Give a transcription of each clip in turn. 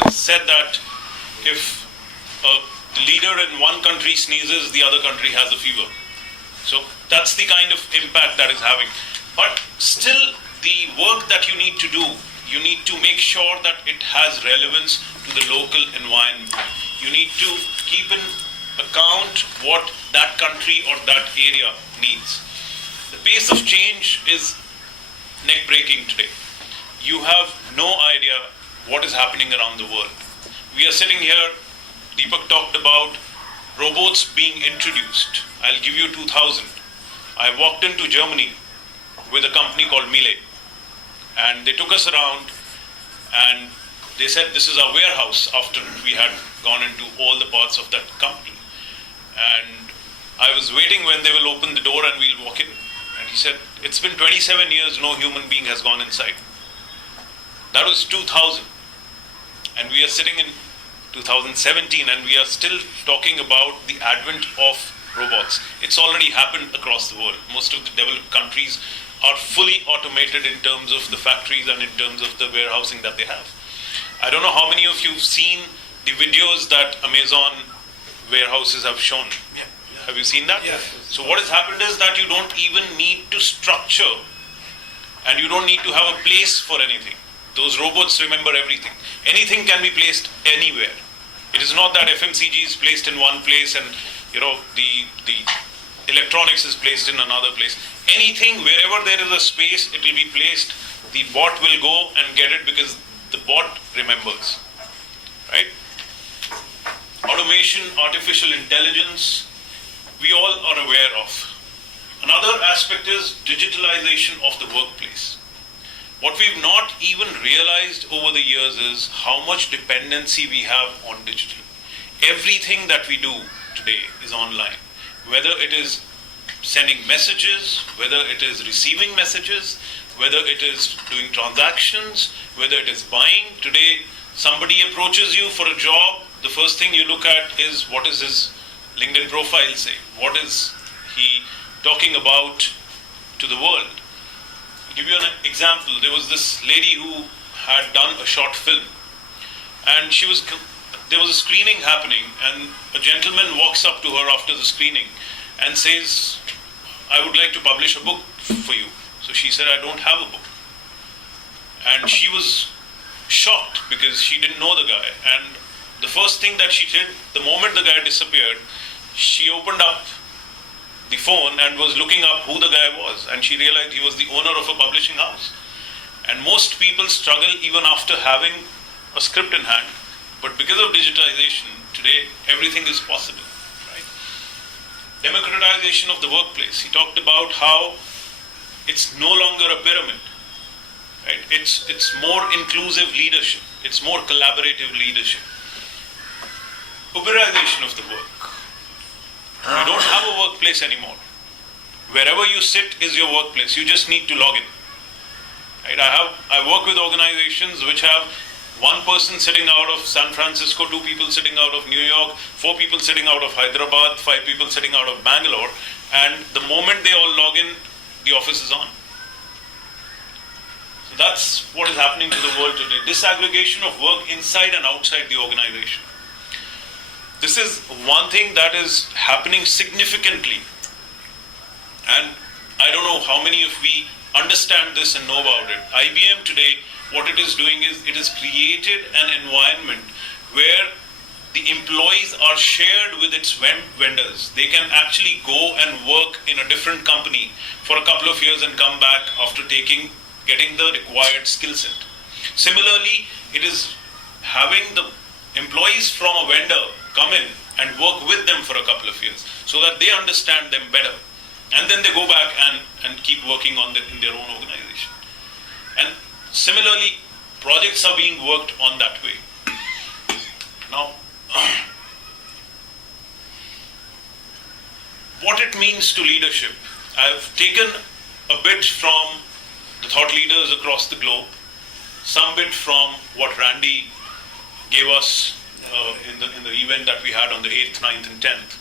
It's said that if the leader in one country sneezes, the other country has a fever. So that's the kind of impact that is having. But still, the work that you need to do, you need to make sure that it has relevance to the local environment. You need to keep in account what that country or that area needs. The pace of change is neck-breaking today. You have no idea what is happening around the world. We are sitting here, Deepak talked about robots being introduced. I'll give you 2000. I walked into Germany with a company called Miele, and they took us around and they said this is our warehouse after we had gone into all the parts of that company. And I was waiting when they will open the door and we'll walk in. And he said, it's been 27 years, no human being has gone inside. That was 2000. And we are sitting in 2017 and we are still talking about the advent of robots. It's already happened across the world. Most of the developed countries are fully automated in terms of the factories and in terms of the warehousing that they have. I don't know how many of you have seen the videos that Amazon warehouses have shown. Yeah. Have you seen that? Yes. So what has happened is that you don't even need to structure and you don't need to have a place for anything. Those robots remember everything. Anything can be placed anywhere. It is not that FMCG is placed in one place and the electronics is placed in another place. Anything, wherever there is a space, it will be placed. The bot will go and get it because the bot remembers. Right? Automation, artificial intelligence, we all are aware of. Another aspect is digitalization of the workplace. What we've not even realized over the years is how much dependency we have on digital. Everything that we do today is online. Whether it is sending messages, whether it is receiving messages, whether it is doing transactions, whether it is buying. Today, somebody approaches you for a job, the first thing you look at is what is his LinkedIn profile say? What is he talking about to the world? I'll give you an example. There was this lady who had done a short film and there was a screening happening and a gentleman walks up to her after the screening and says, I would like to publish a book for you. So she said, I don't have a book. And she was shocked because she didn't know the guy. And the first thing that she did, the moment the guy disappeared, she opened up the phone and was looking up who the guy was. And she realized he was the owner of a publishing house. And most people struggle even after having a script in hand. But because of digitization, today everything is possible. Right? Democratization of the workplace. He talked about how it's no longer a pyramid. Right? It's more inclusive leadership. It's more collaborative leadership. Uberization of the work. You don't have a workplace anymore. Wherever you sit is your workplace. You just need to log in. Right? I work with organizations which have one person sitting out of San Francisco, 2 people sitting out of New York, 4 people sitting out of Hyderabad, 5 people sitting out of Bangalore, and the moment they all log in, the office is on. So that's what is happening to the world today. Disaggregation of work inside and outside the organization. This is one thing that is happening significantly. And I don't know how many of we understand this and know about it. IBM today, what it is doing is it has created an environment where the employees are shared with its vendors. They can actually go and work in a different company for a couple of years and come back after getting the required skill set. Similarly, it is having the employees from a vendor come in and work with them for a couple of years so that they understand them better. And then they go back and keep working on in their own organization. And similarly, projects are being worked on that way. Now, what it means to leadership. I've taken a bit from the thought leaders across the globe, some bit from what Randy gave us in the event that we had on the 8th, 9th and 10th.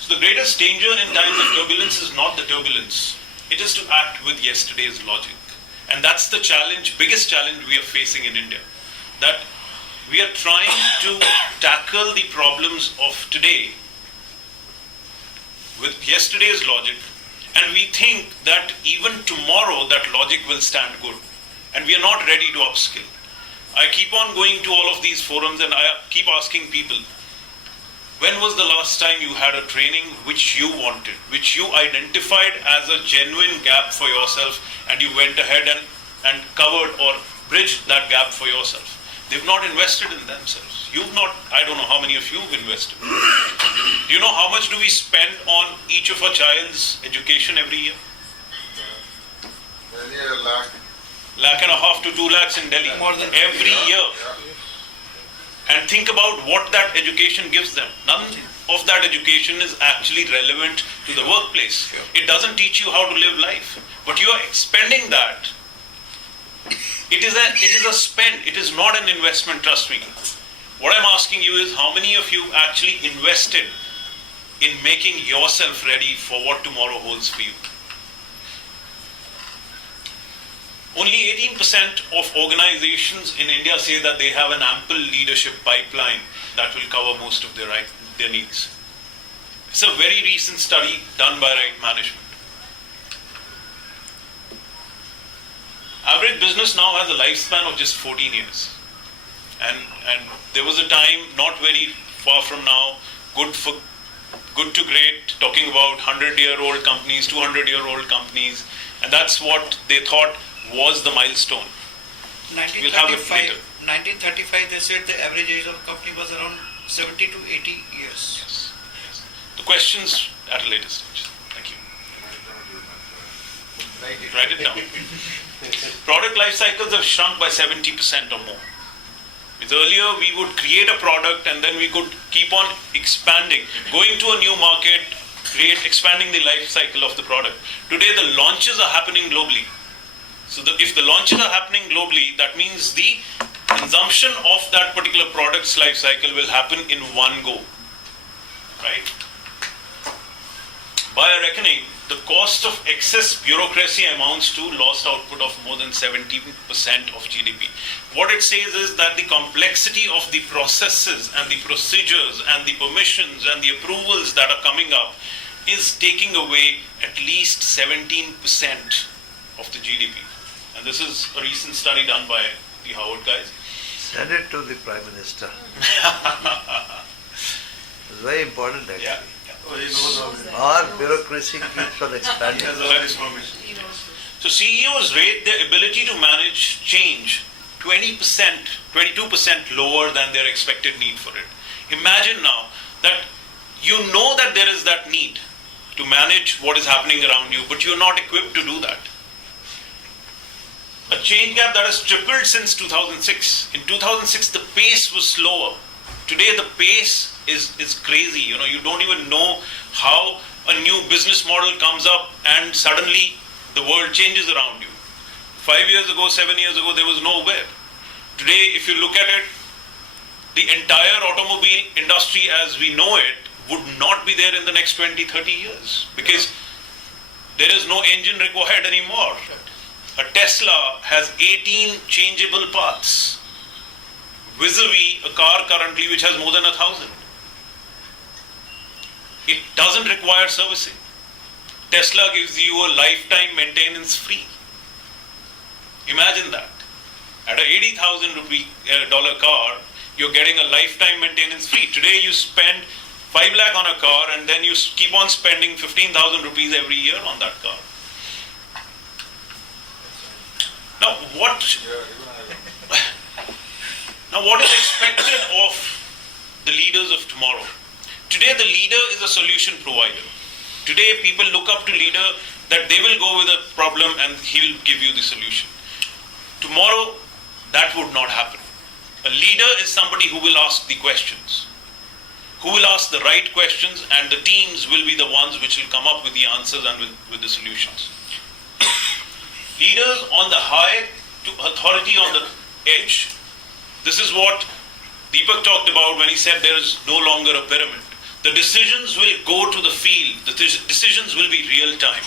So the greatest danger in times of turbulence is not the turbulence. It is to act with yesterday's logic. And that's the challenge, biggest challenge we are facing in India. That we are trying to tackle the problems of today with yesterday's logic, and we think that even tomorrow that logic will stand good, and we are not ready to upskill. I keep on going to all of these forums and I keep asking people, when was the last time you had a training which you wanted, which you identified as a genuine gap for yourself, and you went ahead and covered or bridged that gap for yourself? They've not invested in themselves. You've not, I don't know how many of you have invested. Do you know how much do we spend on each of our child's education every year? Nearly a lakh. $1.5 to 2 lakhs in Delhi More than every year. And think about what that education gives them. None of that education is actually relevant to the workplace. It doesn't teach you how to live life. But you are expending that. It is a spend. It is not an investment, trust me. What I'm asking you is how many of you actually invested in making yourself ready for what tomorrow holds for you? Only 18% of organizations in India say that they have an ample leadership pipeline that will cover most of their needs. It's a very recent study done by Right Management. Average business now has a lifespan of just 14 years. And there was a time, not very far from now, good to great, talking about 100-year-old companies, 200-year-old companies, and that's what they thought was the milestone. We'll have it later. 1935, they said the average age of company was around 70 to 80 years. Yes. The questions at a later stage. Thank you. Write it down. Product life cycles have shrunk by 70% or more. Because earlier we would create a product and then we could keep on expanding, going to a new market, expanding the life cycle of the product. Today the launches are happening globally. So if the launches are happening globally, that means the consumption of that particular product's life cycle will happen in one go. Right? By a reckoning, the cost of excess bureaucracy amounts to lost output of more than 70% of GDP. What it says is that the complexity of the processes and the procedures and the permissions and the approvals that are coming up is taking away at least 17% of the GDP. And this is a recent study done by the Harvard guys. Send it to the Prime Minister. It's very important actually. Yeah. Our bureaucracy keeps on expanding. So CEOs rate their ability to manage change 20%, 22% lower than their expected need for it. Imagine now that you know that there is that need to manage what is happening around you, but you're not equipped to do that. A change gap that has tripled since 2006. In 2006, the pace was slower. Today, the pace is crazy. You don't even know how a new business model comes up and suddenly the world changes around you. 5 years ago, 7 years ago, there was nowhere. Today, if you look at it, the entire automobile industry as we know it would not be there in the next 20, 30 years because there is no engine required anymore. A Tesla has 18 changeable parts, vis-a-vis a car currently which has more than 1,000. It doesn't require servicing. Tesla gives you a lifetime maintenance free. Imagine that. At a $80,000 car, you're getting a lifetime maintenance free. Today you spend 5 lakh on a car and then you keep on spending 15,000 rupees every year on that car. Now what is expected of the leaders of tomorrow? Today the leader is a solution provider. Today people look up to leader that they will go with a problem and he will give you the solution. Tomorrow that would not happen. A leader is somebody who will ask the questions, who will ask the right questions, and the teams will be the ones which will come up with the answers and with the solutions. Leaders on the high to authority on the edge. This is what Deepak talked about when he said there is no longer a pyramid. The decisions will go to the field. The decisions will be real time.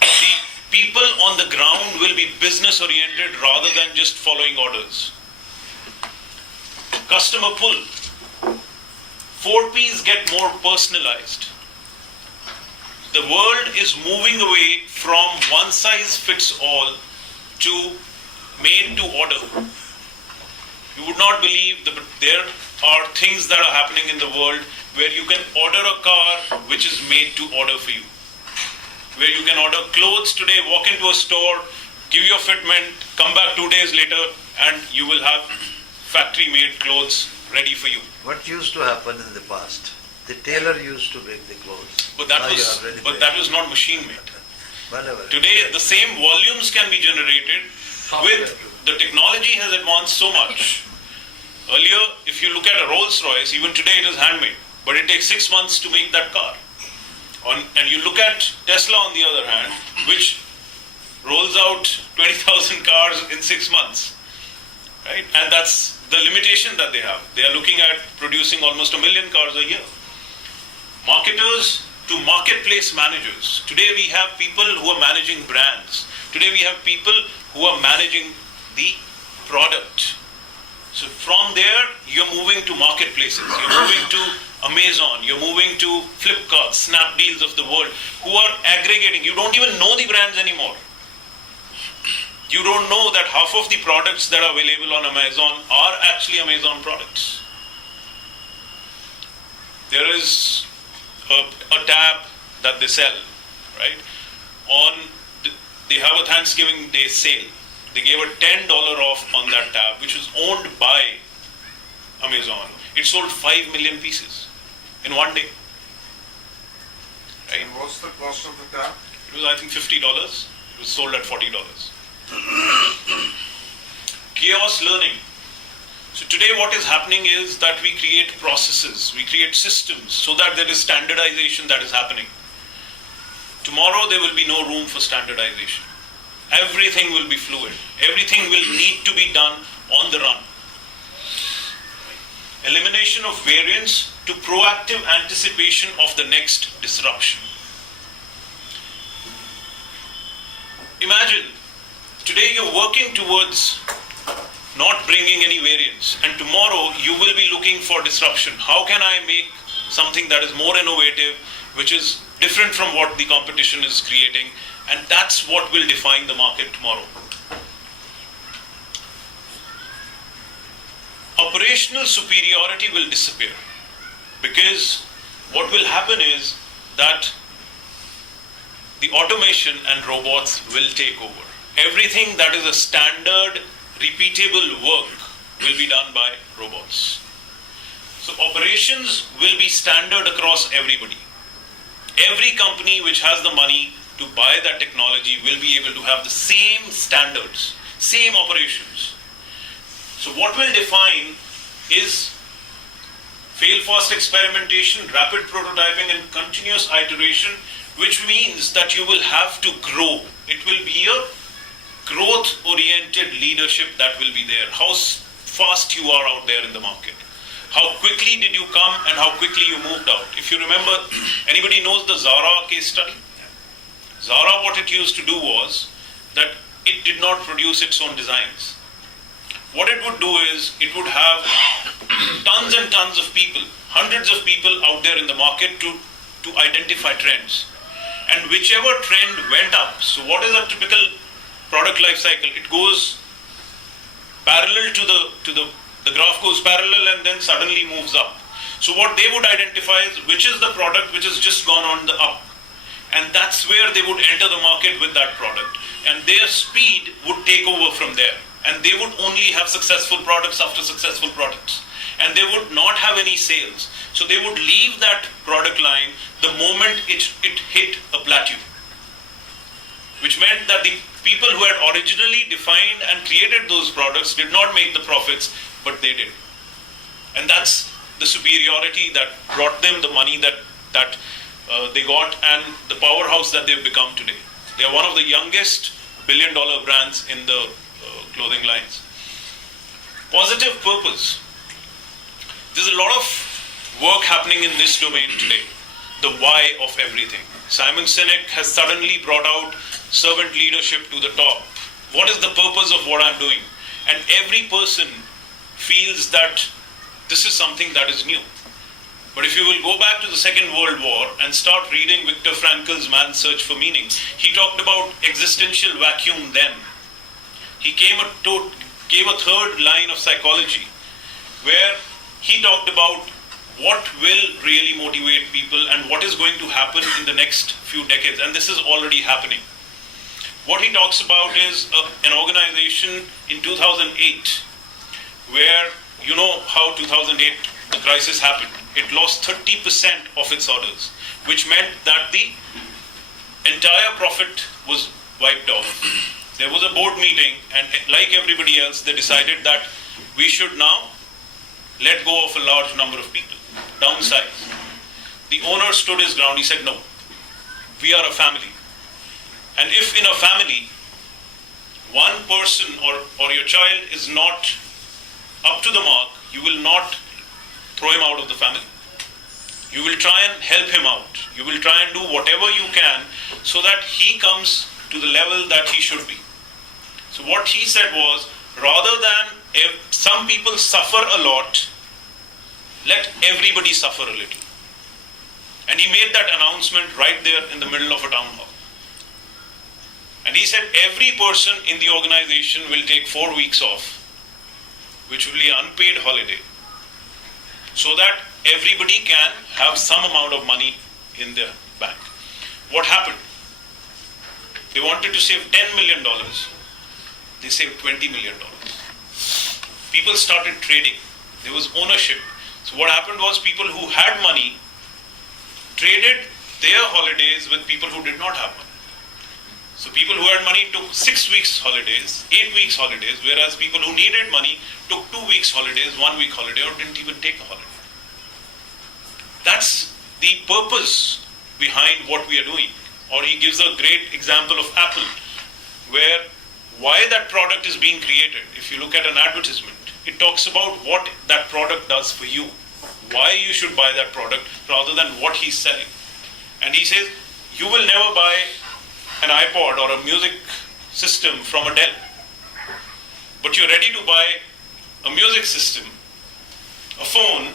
The people on the ground will be business oriented rather than just following orders. customer pull. 4Ps get more personalized. The world is moving away from one size fits all to made to order. You would not believe that there are things that are happening in the world where you can order a car which is made to order for you. Where you can order clothes today, walk into a store, give your fitment, come back 2 days later, and you will have factory-made clothes ready for you. What used to happen in the past? The tailor used to make the clothes. But that Now you was are ready but made. that was not machine-made. Whatever. Today, the same volumes can be generated with the technology has advanced so much. Earlier, if you look at a Rolls Royce, even today it is handmade, but it takes 6 months to make that car. And you look at Tesla on the other hand, which rolls out 20,000 cars in 6 months, right? And that's the limitation that they have. They are looking at producing almost 1 million cars a year. Marketers to marketplace managers. Today we have people who are managing brands. Today we have people who are managing the product. So from there, you're moving to marketplaces. You're moving to Amazon. You're moving to Flipkart, Snapdeals of the world, who are aggregating. You don't even know the brands anymore. You don't know that half of the products that are available on Amazon are actually Amazon products. There is a tab that they sell, right? They have a Thanksgiving Day sale. They gave a $10 off on that tab, which was owned by Amazon. It sold 5 million pieces in one day. Right? And what's the cost of the tab? It was, I think, $50. It was sold at $40. Chaos learning. So today what is happening is that we create processes, we create systems so that there is standardization that is happening. Tomorrow there will be no room for standardization. Everything will be fluid. Everything will need to be done on the run. Elimination of variance to proactive anticipation of the next disruption. Imagine, today you're working towards not bringing any variance, and tomorrow you will be looking for disruption. How can I make something that is more innovative, which is different from what the competition is creating? And that's what will define the market tomorrow. Operational superiority will disappear, because what will happen is that the automation and robots will take over. Everything that is a standard, repeatable work will be done by robots. So operations will be standard across everybody. Every company which has the money to buy that technology will be able to have the same standards, same operations. So what will define is fail-fast experimentation, rapid prototyping, and continuous iteration, which means that you will have to grow. It will be a growth-oriented leadership that will be there. How fast you are out there in the market. How quickly did you come and how quickly you moved out. If you remember, anybody knows the Zara case study? Zara, what it used to do was that it did not produce its own designs. What it would do is, it would have tons and tons of people, hundreds of people out there in the market to identify trends. And whichever trend went up, so what is a typical product life cycle? It goes parallel to the graph goes parallel and then suddenly moves up. So what they would identify is which is the product which has just gone on the up. And that's where they would enter the market with that product. And their speed would take over from there. And they would only have successful products after successful products. And they would not have any sales. So they would leave that product line the moment it hit a plateau. Which meant that the people who had originally defined and created those products did not make the profits, but they did. And that's the superiority that brought them the money that they got and the powerhouse that they've become today. They are one of the youngest billion-dollar brands in the clothing lines. Positive purpose. There's a lot of work happening in this domain today. The why of everything. Simon Sinek has suddenly brought out servant leadership to the top. What is the purpose of what I'm doing? And every person feels that This is something that is new. But if you will go back to the Second World War and start reading Viktor Frankl's Man's Search for Meaning, he talked about existential vacuum then. He gave a third line of psychology where he talked about what will really motivate people and what is going to happen in the next few decades. And this is already happening. What he talks about is an organization in 2008 where, you know how 2008 the crisis happened. It lost 30% of its orders, which meant that the entire profit was wiped off. There was a board meeting, and like everybody else, they decided that we should now let go of a large number of people, downsize. The owner stood his ground. He said, no, we are a family. And if in a family, one person or your child is not up to the mark, you will not throw him out of the family. You will try and help him out. You will try and do whatever you can so that he comes to the level that he should be. So what he said was, rather than if some people suffer a lot, let everybody suffer a little. And he made that announcement right there in the middle of a town hall. And he said every person in the organization will take 4 weeks off, which will be unpaid holiday, so that everybody can have some amount of money in their bank. What happened? They wanted to save $10 million. They saved $20 million. People started trading. There was ownership. So what happened was people who had money traded their holidays with people who did not have money. So people who had money took 6 weeks holidays, 8 weeks holidays, whereas people who needed money took 2 weeks holidays, 1 week holiday, or didn't even take a holiday. That's the purpose behind what we are doing. Or he gives a great example of Apple, where why that product is being created. If you look at an advertisement, it talks about what that product does for you, why you should buy that product rather than what he's selling. And he says, you will never buy an iPod or a music system from a Dell, but you're ready to buy a music system, a phone,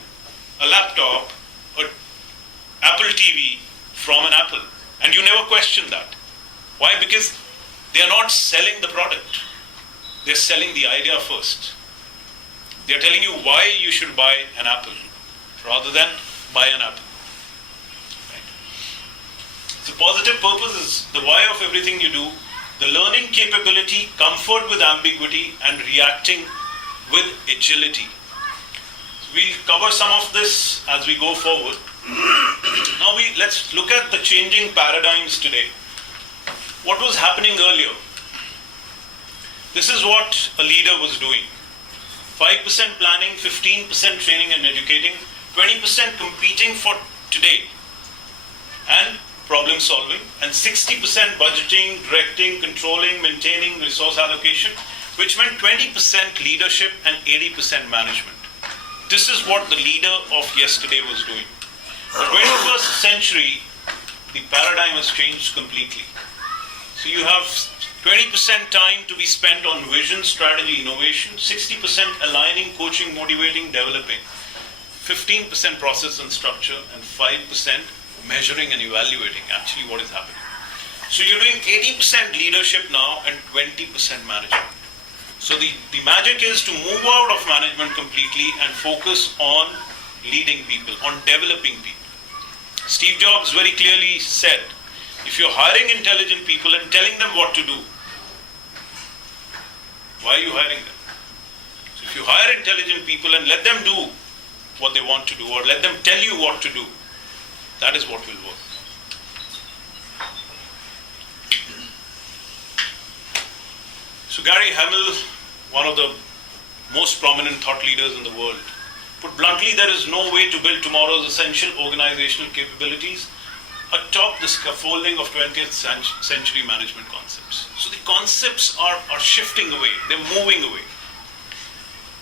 a laptop, an Apple TV from an Apple, and you never question that. Why? Because they're not selling the product. They're selling the idea first. They're telling you why you should buy an Apple rather than buy an Apple. So positive purpose is the why of everything you do, the learning capability, comfort with ambiguity, and reacting with agility. We'll cover some of this as we go forward. Now let's look at the changing paradigms today. What was happening earlier? This is what a leader was doing. 5% planning, 15% training and educating, 20% competing for today and problem solving, and 60% budgeting, directing, controlling, maintaining resource allocation, which meant 20% leadership and 80% management. This is what the leader of yesterday was doing. The 21st century, the paradigm has changed completely. So you have 20% time to be spent on vision, strategy, innovation, 60% aligning, coaching, motivating, developing, 15% process and structure, and 5% measuring and evaluating actually what is happening. So you're doing 80% leadership now and 20% management. So the magic is to move out of management completely and focus on leading people, on developing people. Steve Jobs very clearly said, if you're hiring intelligent people and telling them what to do, why are you hiring them? So if you hire intelligent people and let them do what they want to do, or let them tell you what to do, that is what will work. So Gary Hamel, one of the most prominent thought leaders in the world, put bluntly, there is no way to build tomorrow's essential organizational capabilities atop the scaffolding of 20th century management concepts. So the concepts are shifting away, they're moving away.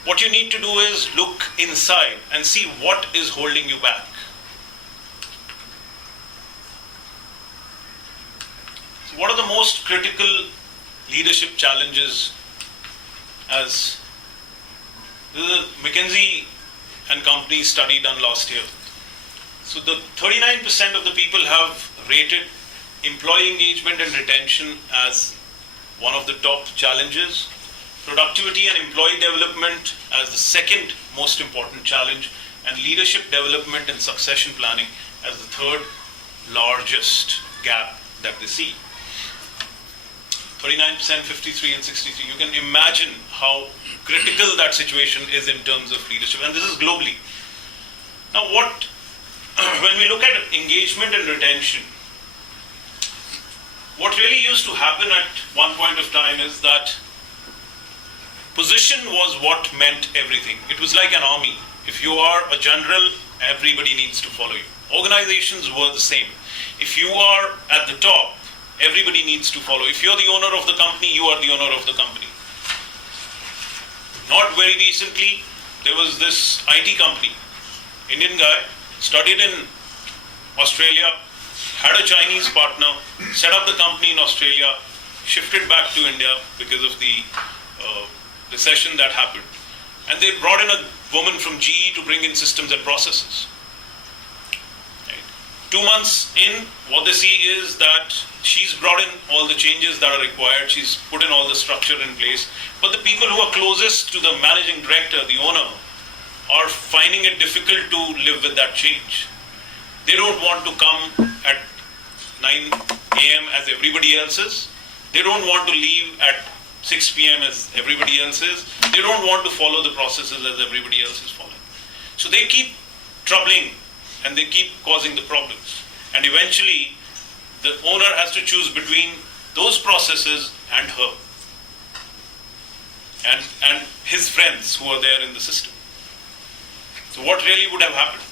What you need to do is look inside and see what is holding you back. So what are the most critical leadership challenges? As McKinsey and companies study done last year. So the 39% of the people have rated employee engagement and retention as one of the top challenges, productivity and employee development as the second most important challenge, and leadership development and succession planning as the third largest gap that they see. 39%, 53 and 63. You can imagine how critical that situation is in terms of leadership, and this is globally. Now when we look at engagement and retention, what really used to happen at one point of time is that position was what meant everything. It was like an army. If you are a general, everybody needs to follow you. Organizations were the same. If you are at the top, everybody needs to follow. If you're the owner of the company, you are the owner of the company. Not very recently, there was this IT company, Indian guy, studied in Australia, had a Chinese partner, set up the company in Australia, shifted back to India because of the recession that happened. And they brought in a woman from GE to bring in systems and processes. 2 months in, what they see is that she's brought in all the changes that are required. She's put in all the structure in place. But the people who are closest to the managing director, the owner, are finding it difficult to live with that change. They don't want to come at 9 a.m. as everybody else is. They don't want to leave at 6 p.m. as everybody else is. They don't want to follow the processes as everybody else is following. So they keep troubling and they keep causing the problems. And eventually, the owner has to choose between those processes and her. And his friends who are there in the system. So what really would have happened?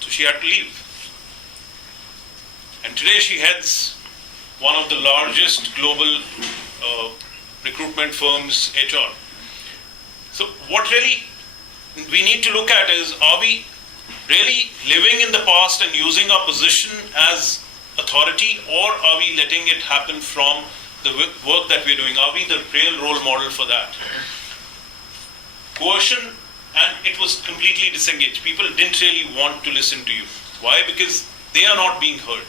So she had to leave. And today she heads one of the largest global recruitment firms, HR. So what really we need to look at is, are we really living in the past and using our position as authority, or are we letting it happen from the work that we're doing? Are we the real role model for that? Coercion, and it was completely disengaged. People didn't really want to listen to you. Why? Because they are not being heard.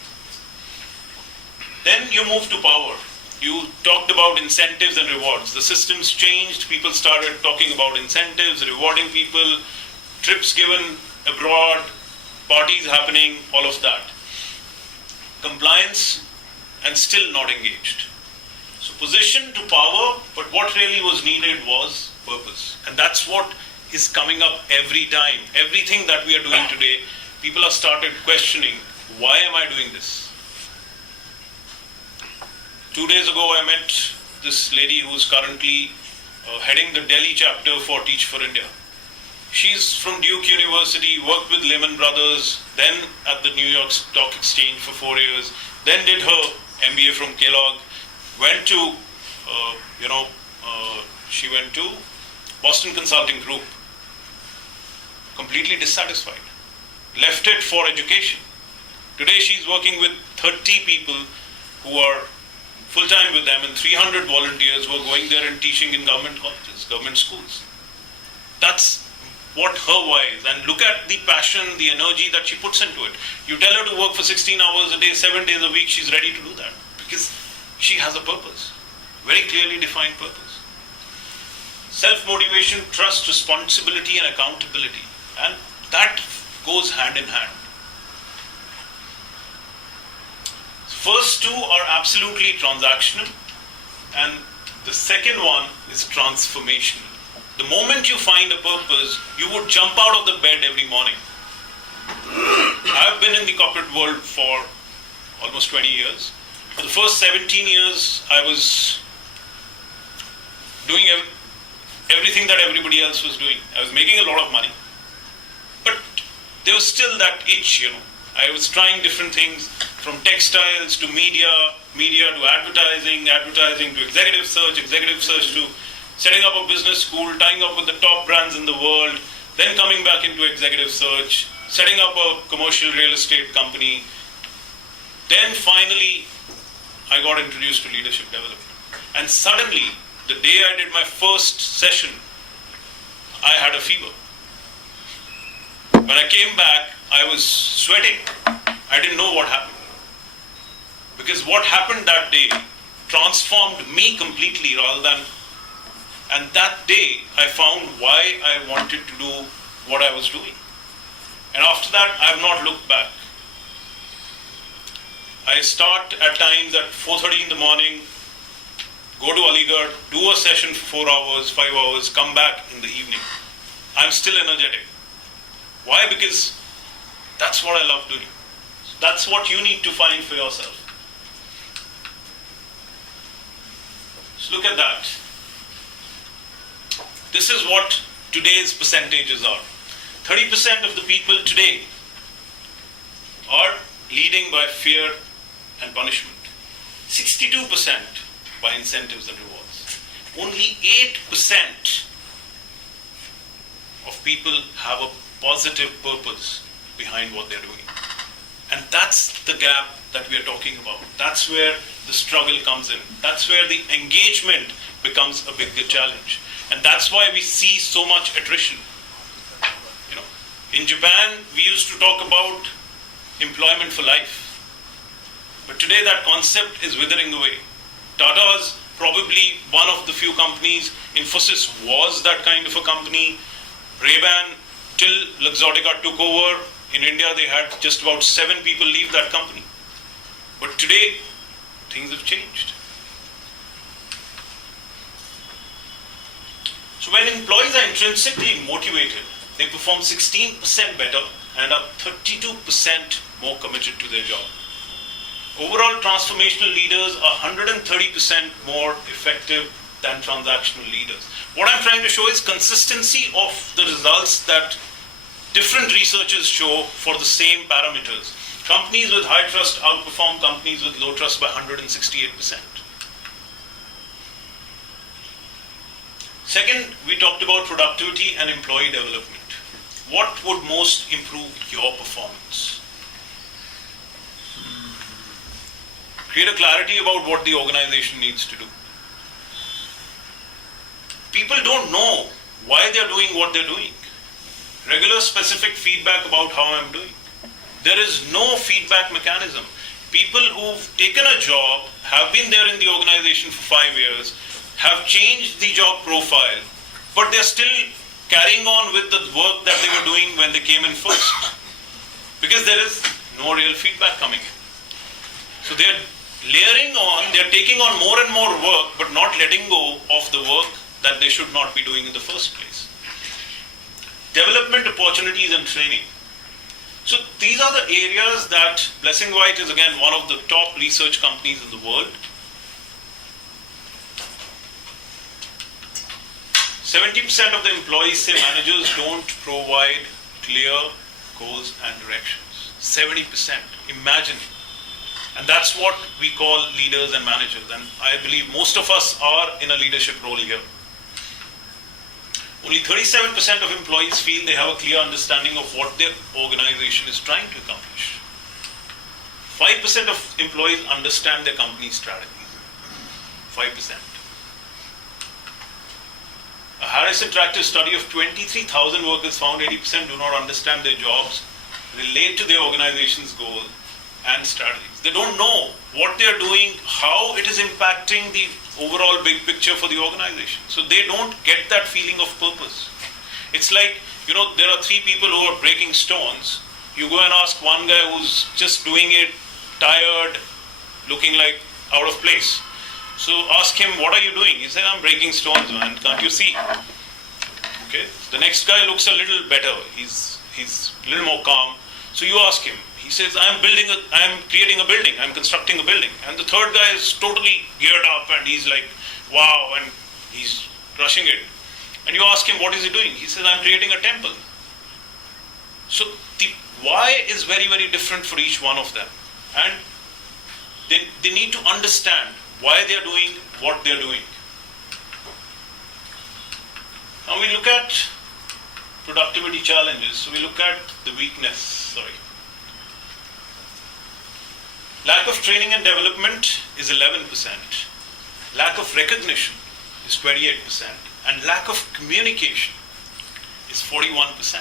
Then you move to power. You talked about incentives and rewards. The systems changed. People started talking about incentives, rewarding people, trips given abroad, parties happening, all of that. Compliance, and still not engaged. So position to power, but what really was needed was purpose. And that's what is coming up every time. Everything that we are doing today, people have started questioning, why am I doing this? 2 days ago, I met this lady who's currently heading the Delhi chapter for Teach for India. She's from Duke University, worked with Lehman Brothers, then at the New York Stock Exchange for 4 years, then did her MBA from Kellogg, went to, she went to Boston Consulting Group, completely dissatisfied, left it for education. Today she's working with 30 people who are full-time with them and 300 volunteers who are going there and teaching in government colleges, government schools. That's what her why is. And look at the passion, the energy that she puts into it. You tell her to work for 16 hours a day, 7 days a week, she's ready to do that because she has a purpose, very clearly defined purpose. Self-motivation, trust, responsibility and accountability. And that goes hand in hand. First two are absolutely transactional, and the second one is transformational. The moment you find a purpose, you would jump out of the bed every morning. I've been in the corporate world for almost 20 years. For the first 17 years, I was doing everything that everybody else was doing. I was making a lot of money. But there was still that itch, I was trying different things, from textiles to media to advertising to executive search to setting up a business school, tying up with the top brands in the world, then coming back into executive search, setting up a commercial real estate company. Then finally, I got introduced to leadership development. And suddenly, the day I did my first session, I had a fever. When I came back, I was sweating. I didn't know what happened. Because what happened that day transformed me completely rather than. And that day, I found why I wanted to do what I was doing. And after that, I have not looked back. I start at times at 4:30 in the morning, go to Aligarh, do a session for 4 hours, 5 hours, come back in the evening. I'm still energetic. Why? Because that's what I love doing. That's what you need to find for yourself. So look at that. This is what today's percentages are. 30% of the people today are leading by fear and punishment. 62% by incentives and rewards. Only 8% of people have a positive purpose behind what they're doing. And that's the gap that we are talking about. That's where the struggle comes in. That's where the engagement becomes a bigger challenge. And that's why we see so much attrition. You know, in Japan, we used to talk about employment for life. But today that concept is withering away. Tata's probably one of the few companies. Infosys was that kind of a company. Ray-Ban, till Luxottica took over, in India they had just about 7 people leave that company. But today, things have changed. So when employees are intrinsically motivated, they perform 16% better and are 32% more committed to their job. Overall, transformational leaders are 130% more effective than transactional leaders. What I'm trying to show is consistency of the results that different researchers show for the same parameters. Companies with high trust outperform companies with low trust by 168%. Second, we talked about productivity and employee development. What would most improve your performance? Create a clarity about what the organization needs to do. People don't know why they're doing what they're doing. Regular specific feedback about how I'm doing. There is no feedback mechanism. People who've taken a job, have been there in the organization for 5 years, have changed the job profile, but they're still carrying on with the work that they were doing when they came in first. Because there is no real feedback coming in. So they're layering on, they're taking on more and more work, but not letting go of the work that they should not be doing in the first place. Development opportunities and training. So these are the areas that Blessing White is again one of the top research companies in the world. 70% of the employees say managers don't provide clear goals and directions. 70%. Imagine. And that's what we call leaders and managers. And I believe most of us are in a leadership role here. Only 37% of employees feel they have a clear understanding of what their organization is trying to accomplish. 5% of employees understand their company's strategy. 5%. A Harris Interactive study of 23,000 workers found 80% do not understand their jobs, relate to their organization's goal and strategies. They don't know what they're doing, how it is impacting the overall big picture for the organization. So they don't get that feeling of purpose. It's like, there are 3 people who are breaking stones. You go and ask one guy who's just doing it, tired, looking like out of place. So ask him, what are you doing? He said, I'm breaking stones, man. Can't you see? Okay. The next guy looks a little better. He's a little more calm. So you ask him. He says, I'm creating a building, I'm constructing a building. And the third guy is totally geared up and he's like, wow, and he's crushing it. And you ask him, what is he doing? He says, I'm creating a temple. So the why is very, very different for each one of them. And they need to understand why they're doing what they're doing. Now we look at productivity challenges. So we look at the weakness, Lack of training and development is 11%. Lack of recognition is 28%. And lack of communication 41%.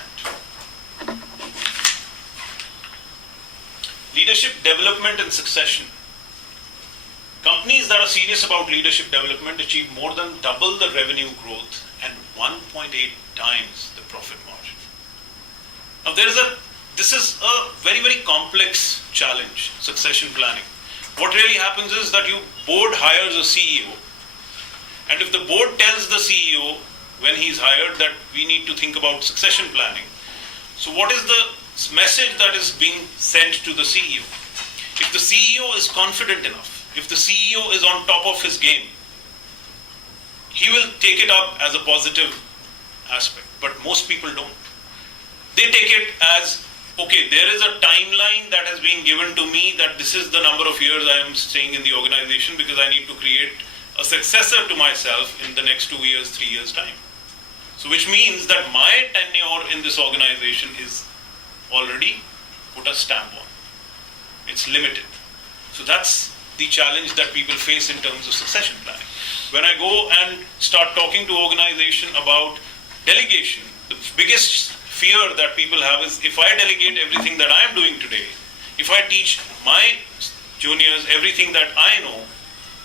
Leadership development and succession. Companies that are serious about leadership development achieve more than double the revenue growth and 1.8 times the profit margin. Now this is a very, very complex challenge, succession planning. What really happens is that your board hires a CEO, and if the board tells the CEO when he's hired that we need to think about succession planning, so what is the message that is being sent to the CEO? If the CEO is confident enough, if the CEO is on top of his game, he will take it up as a positive aspect, but most people don't. They take it as, okay, there is a timeline that has been given to me that this is the number of years I am staying in the organization because I need to create a successor to myself in the next 2 years, 3 years time. So which means that my tenure in this organization is already put a stamp on. It's limited. So that's the challenge that people face in terms of succession planning. When I go and start talking to organization about delegation, the biggest fear that people have is if I delegate everything that I am doing today, if I teach my juniors everything that I know,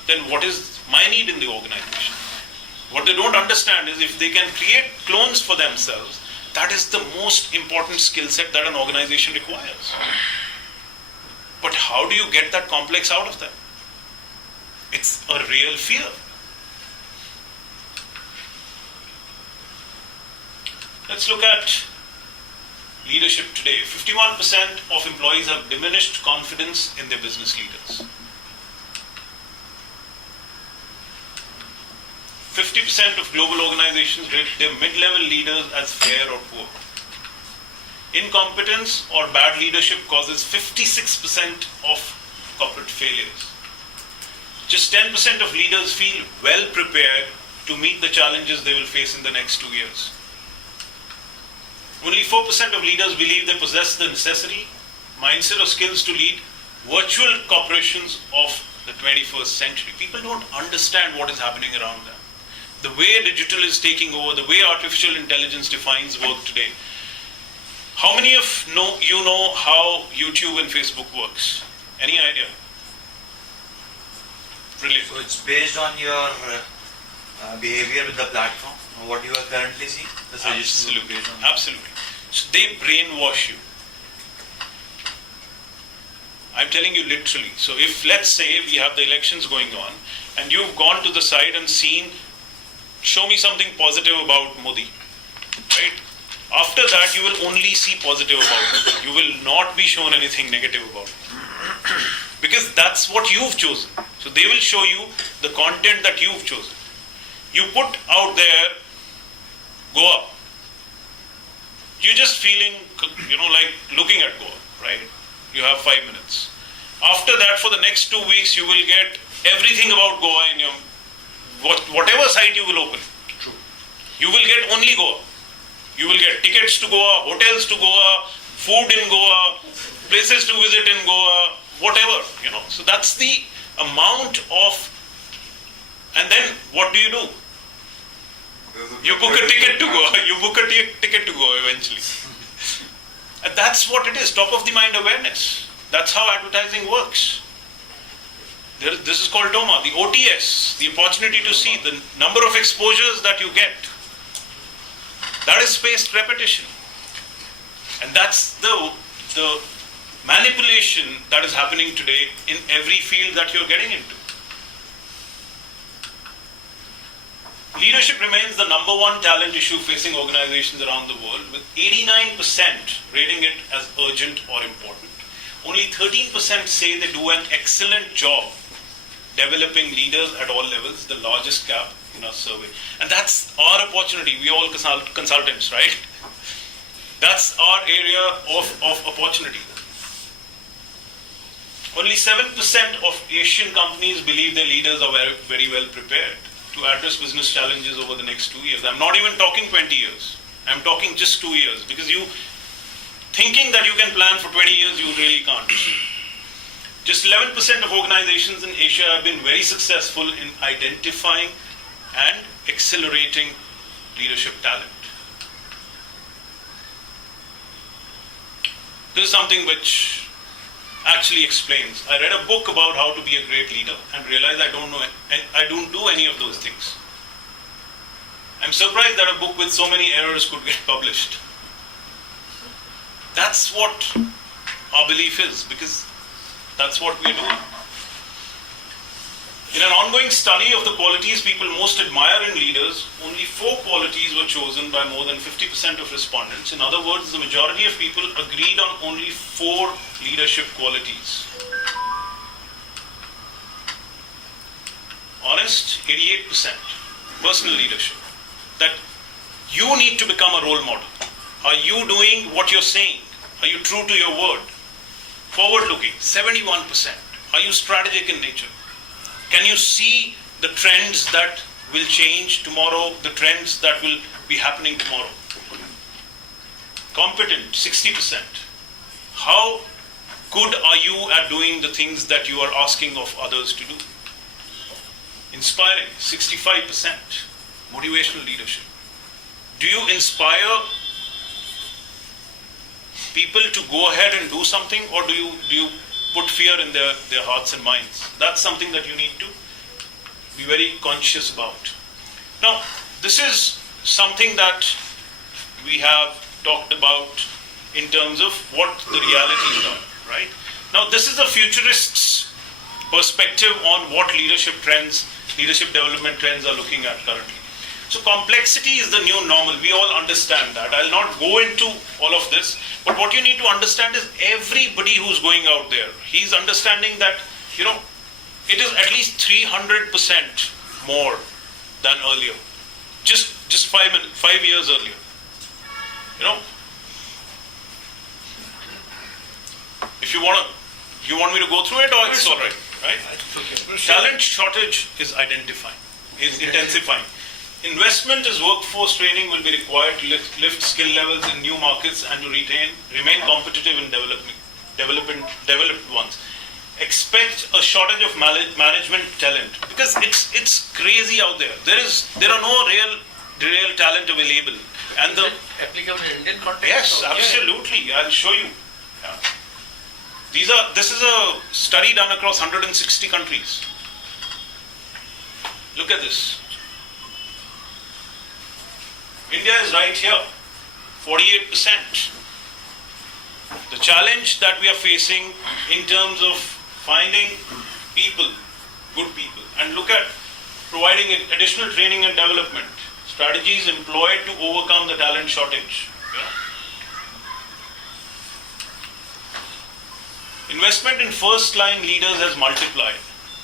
then what is my need in the organization? What they don't understand is if they can create clones for themselves, that is the most important skill set that an organization requires. But how do you get that complex out of them? It's a real fear. Let's look at leadership today. 51% of employees have diminished confidence in their business leaders. 50% of global organizations rate their mid-level leaders as fair or poor. Incompetence or bad leadership causes 56% of corporate failures. Just 10% of leaders feel well prepared to meet the challenges they will face in the next 2 years. Only 4% of leaders believe they possess the necessary mindset or skills to lead virtual corporations of the 21st century. People don't understand what is happening around them. The way digital is taking over, the way artificial intelligence defines work today. How many of you know how YouTube and Facebook works? Any idea? Brilliant. So it's based on your behavior with the platform, what you are currently seeing? The suggestions will be based on that. Absolutely. So they brainwash you. I'm telling you literally. So if, let's say, we have the elections going on and you've gone to the site and seen, show me something positive about Modi, right? After that, you will only see positive about it. You will not be shown anything negative about it. Because that's what you've chosen. So they will show you the content that you've chosen. You put out there, Goa. You're just feeling, like looking at Goa, right? You have 5 minutes. After that, for the next 2 weeks, you will get everything about Goa in your, whatever site you will open. True. You will get only Goa. You will get tickets to Goa, hotels to Goa, food in Goa, places to visit in Goa, whatever, So that's the amount of, and then what do? You book a ticket to Goa. You book a ticket to Goa eventually. And that's what it is, top of the mind awareness. That's how advertising works. This is called DOMA, the OTS, the opportunity to see, the number of exposures that you get. That is spaced repetition. And that's the manipulation that is happening today in every field that you're getting into. Leadership remains the number one talent issue facing organizations around the world, with 89% rating it as urgent or important. Only 13% say they do an excellent job developing leaders at all levels, the largest gap in our survey. And that's our opportunity. We all consultants, right? That's our area of opportunity. Only 7% of Asian companies believe their leaders are very, very well prepared to address business challenges over the next 2 years. I'm not even talking 20 years. I'm talking just 2 years, because you thinking that you can plan for 20 years, you really can't. Just 11% of organizations in Asia have been very successful in identifying and accelerating leadership talent. This is something which actually explains. I read a book about how to be a great leader and realized I don't do any of those things. I'm surprised that a book with so many errors could get published. That's what our belief is, because that's what we're doing. In an ongoing study of the qualities people most admire in leaders, only 4 qualities were chosen by more than 50% of respondents. In other words, the majority of people agreed on only 4 leadership qualities. Honest, 88%. Personal leadership. That you need to become a role model. Are you doing what you're saying? Are you true to your word? Forward-looking, 71%. Are you strategic in nature? Can you see the trends that will change tomorrow, the trends that will be happening tomorrow? Competent, 60%. How good are you at doing the things that you are asking of others to do? Inspiring, 65%. Motivational leadership. Do you inspire people to go ahead and do something, or do you put fear in their hearts and minds? That's something that you need to be very conscious about. Now, this is something that we have talked about in terms of what the realities are, right? Now, this is a futurist's perspective on what leadership development trends are looking at currently. So complexity is the new normal. We all understand that. I'll not go into all of this, but what you need to understand is everybody who's going out there, he's understanding that, it is at least 300% more than earlier. Just 5 years earlier. If you want me to go through it, or it's all right, right? Talent shortage is intensifying. Investment as workforce training will be required to lift skill levels in new markets and to remain competitive in developed ones. Expect a shortage of management talent, because it's crazy out there. There are no real talent available. And is it applicable in Indian context? Yes, absolutely. I'll show you. Yeah. This is a study done across 160 countries. Look at this. India is right here, 48%. The challenge that we are facing in terms of finding people, good people, and look at providing additional training and development, strategies employed to overcome the talent shortage. Investment in first-line leaders has multiplied.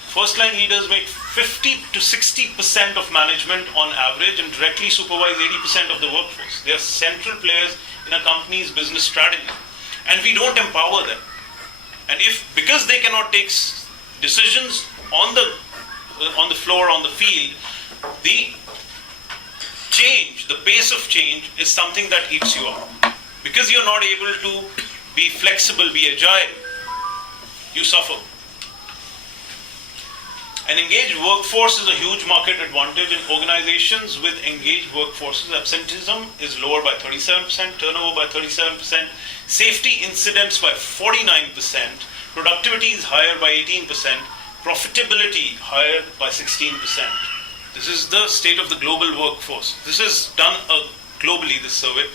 First-line leaders make 50 to 60% of management on average and directly supervise 80% of the workforce. They are central players in a company's business strategy. And we don't empower them. And because they cannot take decisions on the floor, on the field, the pace of change is something that eats you up. Because you're not able to be flexible, be agile, you suffer. An engaged workforce is a huge market advantage. In organizations with engaged workforces, absenteeism is lower by 37%, turnover by 37%, safety incidents by 49%, productivity is higher by 18%, profitability higher by 16%. This is the state of the global workforce. This is done globally, this survey.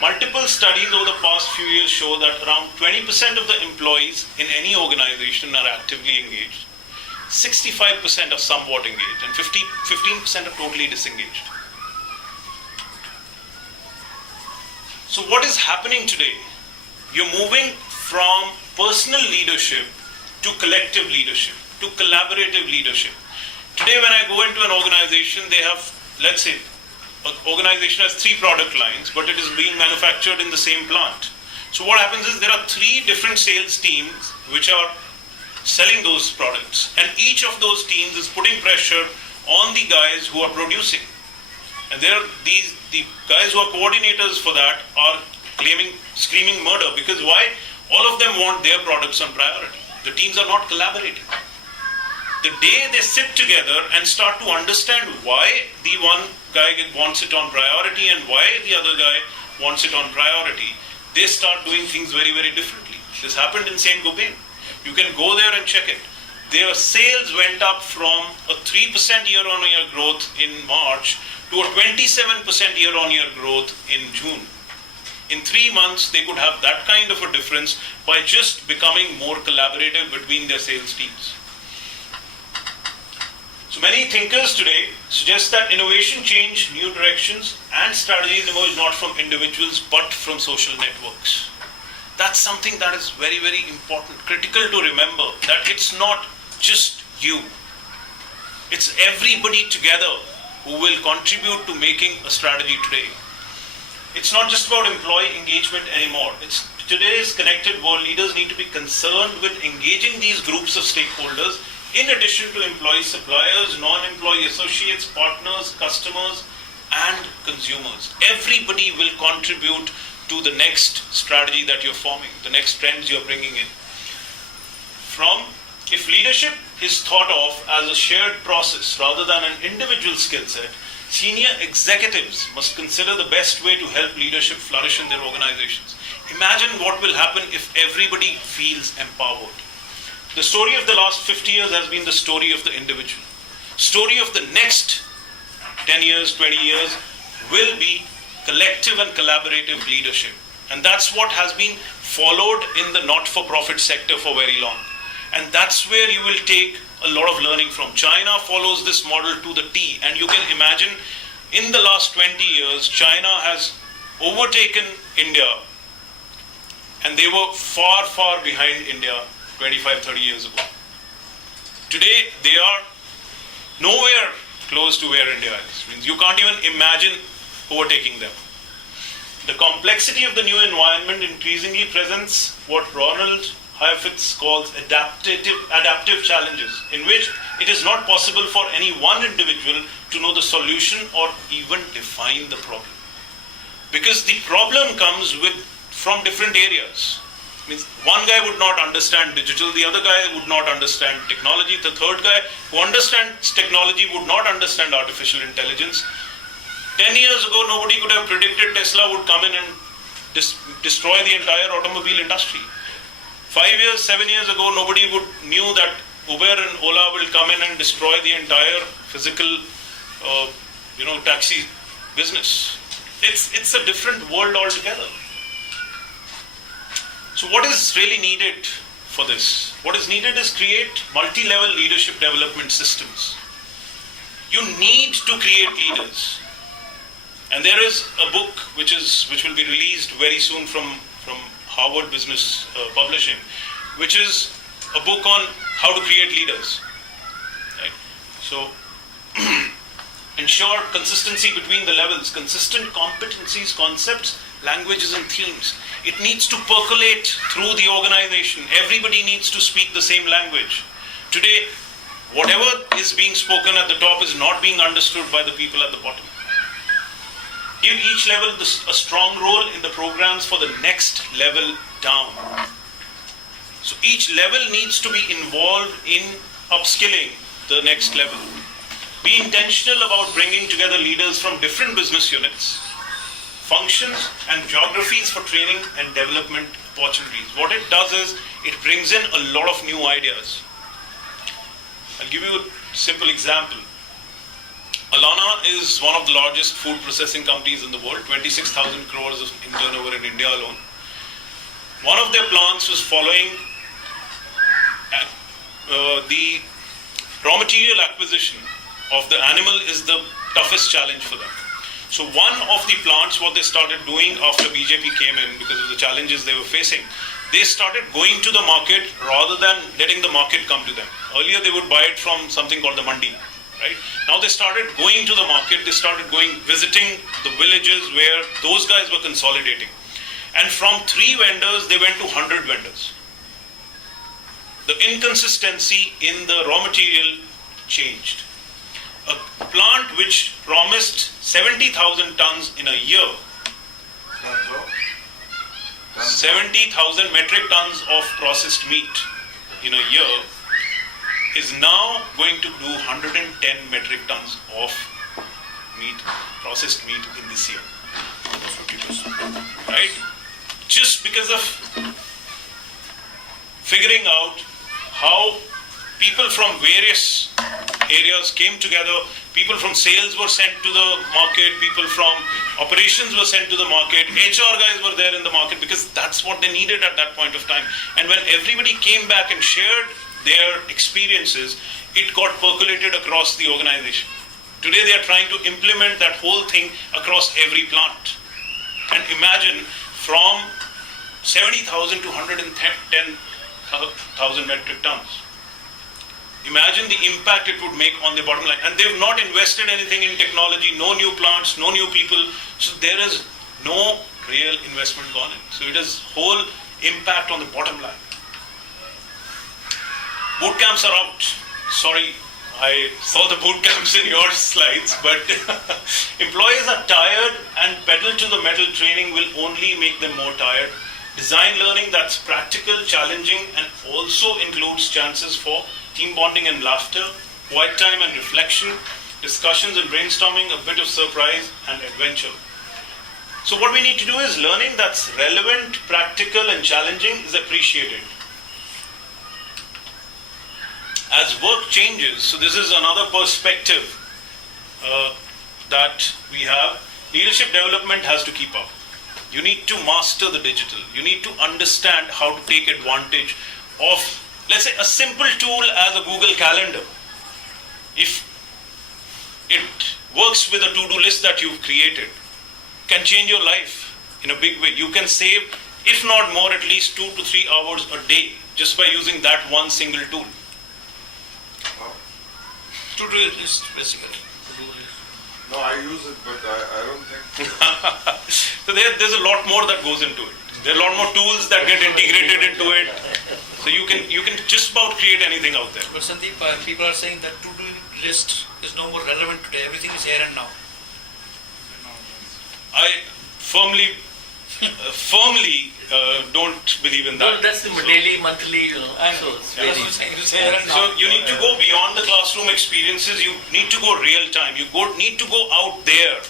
Multiple studies over the past few years show that around 20% of the employees in any organization are actively engaged. 65% are somewhat engaged, and 15% are totally disengaged. So what is happening today? You're moving from personal leadership to collective leadership, to collaborative leadership. Today when I go into an organization, they have, let's say, an organization has 3 product lines, but it is being manufactured in the same plant. So what happens is there are 3 different sales teams which are selling those products, and each of those teams is putting pressure on the guys who are producing. And there are the guys who are coordinators for that are screaming murder, because why? All of them want their products on priority. The teams are not collaborating. The day they sit together and start to understand why the one guy wants it on priority and why the other guy wants it on priority, they start doing things very, very differently. This happened in Saint Gobain. You can go there and check it. Their sales went up from a 3% year-on-year growth in March to a 27% year-on-year growth in June. In 3 months, they could have that kind of a difference by just becoming more collaborative between their sales teams. So many thinkers today suggest that innovation change new directions and strategies emerge not from individuals but from social networks. That's something that is very, very important, critical to remember, that it's not just you. It's everybody together who will contribute to making a strategy today. It's not just about employee engagement anymore. It's today's connected world, leaders need to be concerned with engaging these groups of stakeholders in addition to employee suppliers, non-employee associates, partners, customers, and consumers. Everybody will contribute to the next strategy that you're forming, the next trends you're bringing in. If leadership is thought of as a shared process rather than an individual skill set, senior executives must consider the best way to help leadership flourish in their organizations. Imagine what will happen if everybody feels empowered. The story of the last 50 years has been the story of the individual. Story of the next 10 years, 20 years will be collective and collaborative leadership. And that's what has been followed in the not-for-profit sector for very long. And that's where you will take a lot of learning from. China follows this model to the T. And you can imagine in the last 20 years, China has overtaken India. And they were far, far behind India 25, 30 years ago. Today, they are nowhere close to where India is. Means you can't even imagine overtaking them. The complexity of the new environment increasingly presents what Ronald Heifetz calls adaptive challenges, in which it is not possible for any one individual to know the solution or even define the problem. Because the problem comes from different areas. Means one guy would not understand digital, the other guy would not understand technology, the third guy who understands technology would not understand artificial intelligence. 10 years ago, nobody could have predicted Tesla would come in and destroy the entire automobile industry. 5 years, 7 years ago, nobody knew that Uber and Ola will come in and destroy the entire physical, taxi business. It's a different world altogether. So what is really needed for this? What is needed is create multi-level leadership development systems. You need to create leaders. And there is a book which will be released very soon from Harvard Business Publishing, which is a book on how to create leaders. Right? So ensure consistency between the levels, consistent competencies, concepts, languages and themes. It needs to percolate through the organization. Everybody needs to speak the same language. Today, whatever is being spoken at the top is not being understood by the people at the bottom. Give each level a strong role in the programs for the next level down. So each level needs to be involved in upskilling the next level. Be intentional about bringing together leaders from different business units, functions and geographies for training and development opportunities. What it does is it brings in a lot of new ideas. I'll give you a simple example. Alana is one of the largest food processing companies in the world, 26,000 crores in turnover in India alone. One of their plants was following the raw material acquisition of the animal is the toughest challenge for them. So one of the plants, what they started doing after BJP came in because of the challenges they were facing, they started going to the market rather than letting the market come to them. Earlier they would buy it from something called the mandi. Right? Now they started going to the market, they started visiting the villages where those guys were consolidating. And from 3 vendors, they went to 100 vendors. The inconsistency in the raw material changed. A plant which promised 70,000 tons in a year, 70,000 metric tons of processed meat in a year, is now going to do 110 metric tons of processed meat in this year. Right? just because of figuring out how people from various areas came together. People from sales were sent to the market, people from operations were sent to the market, HR guys were there in the market because that's what they needed at that point of time. And when everybody came back and shared their experiences, it got percolated across the organization. Today they are trying to implement that whole thing across every plant. And imagine from 70,000 to 110,000 metric tons. Imagine the impact it would make on the bottom line. And they've not invested anything in technology, no new plants, no new people. So there is no real investment gone in. So it is whole impact on the bottom line. Boot camps are out. Sorry, I saw the boot camps in your slides, but employees are tired and pedal to the metal training will only make them more tired. Design learning that's practical, challenging, and also includes chances for team bonding and laughter, quiet time and reflection, discussions and brainstorming, a bit of surprise and adventure. So what we need to do is learning that's relevant, practical, and challenging is appreciated. As work changes, so this is another perspective that we have, leadership development has to keep up. You need to master the digital. You need to understand how to take advantage of, let's say, a simple tool as a Google Calendar. If it works with a to-do list that you've created, can change your life in a big way. You can save, if not more, at least 2 to 3 hours a day just by using that one single tool. To-do list, basically. No, I use it, but I don't think. So there's a lot more that goes into it. There are a lot more tools that get integrated into it. So you can just about create anything out there. But Sandeep, people are saying that to-do list is no more relevant today. Everything is here and now. I firmly don't believe in that. Well, that's the daily, monthly, so it's very. It's here and So now. you need to go beyond the classroom experiences. You need to go real time. You need to go out there.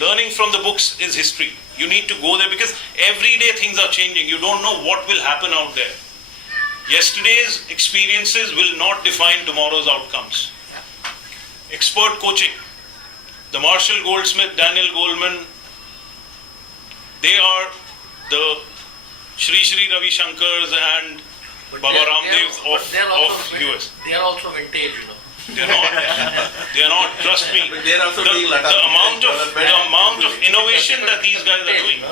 Learning from the books is history. You need to go there because every day things are changing. You don't know what will happen out there. Yesterday's experiences will not define tomorrow's outcomes. Expert coaching. The Marshall Goldsmith, Daniel Goleman, they are the Shri Ravi Shankars and But Baba they're- Ramdevs they're also of vin- US. They are also vintage, They're not. They're not. Trust me. But they're also The doing lot of amount of innovation that these guys are doing.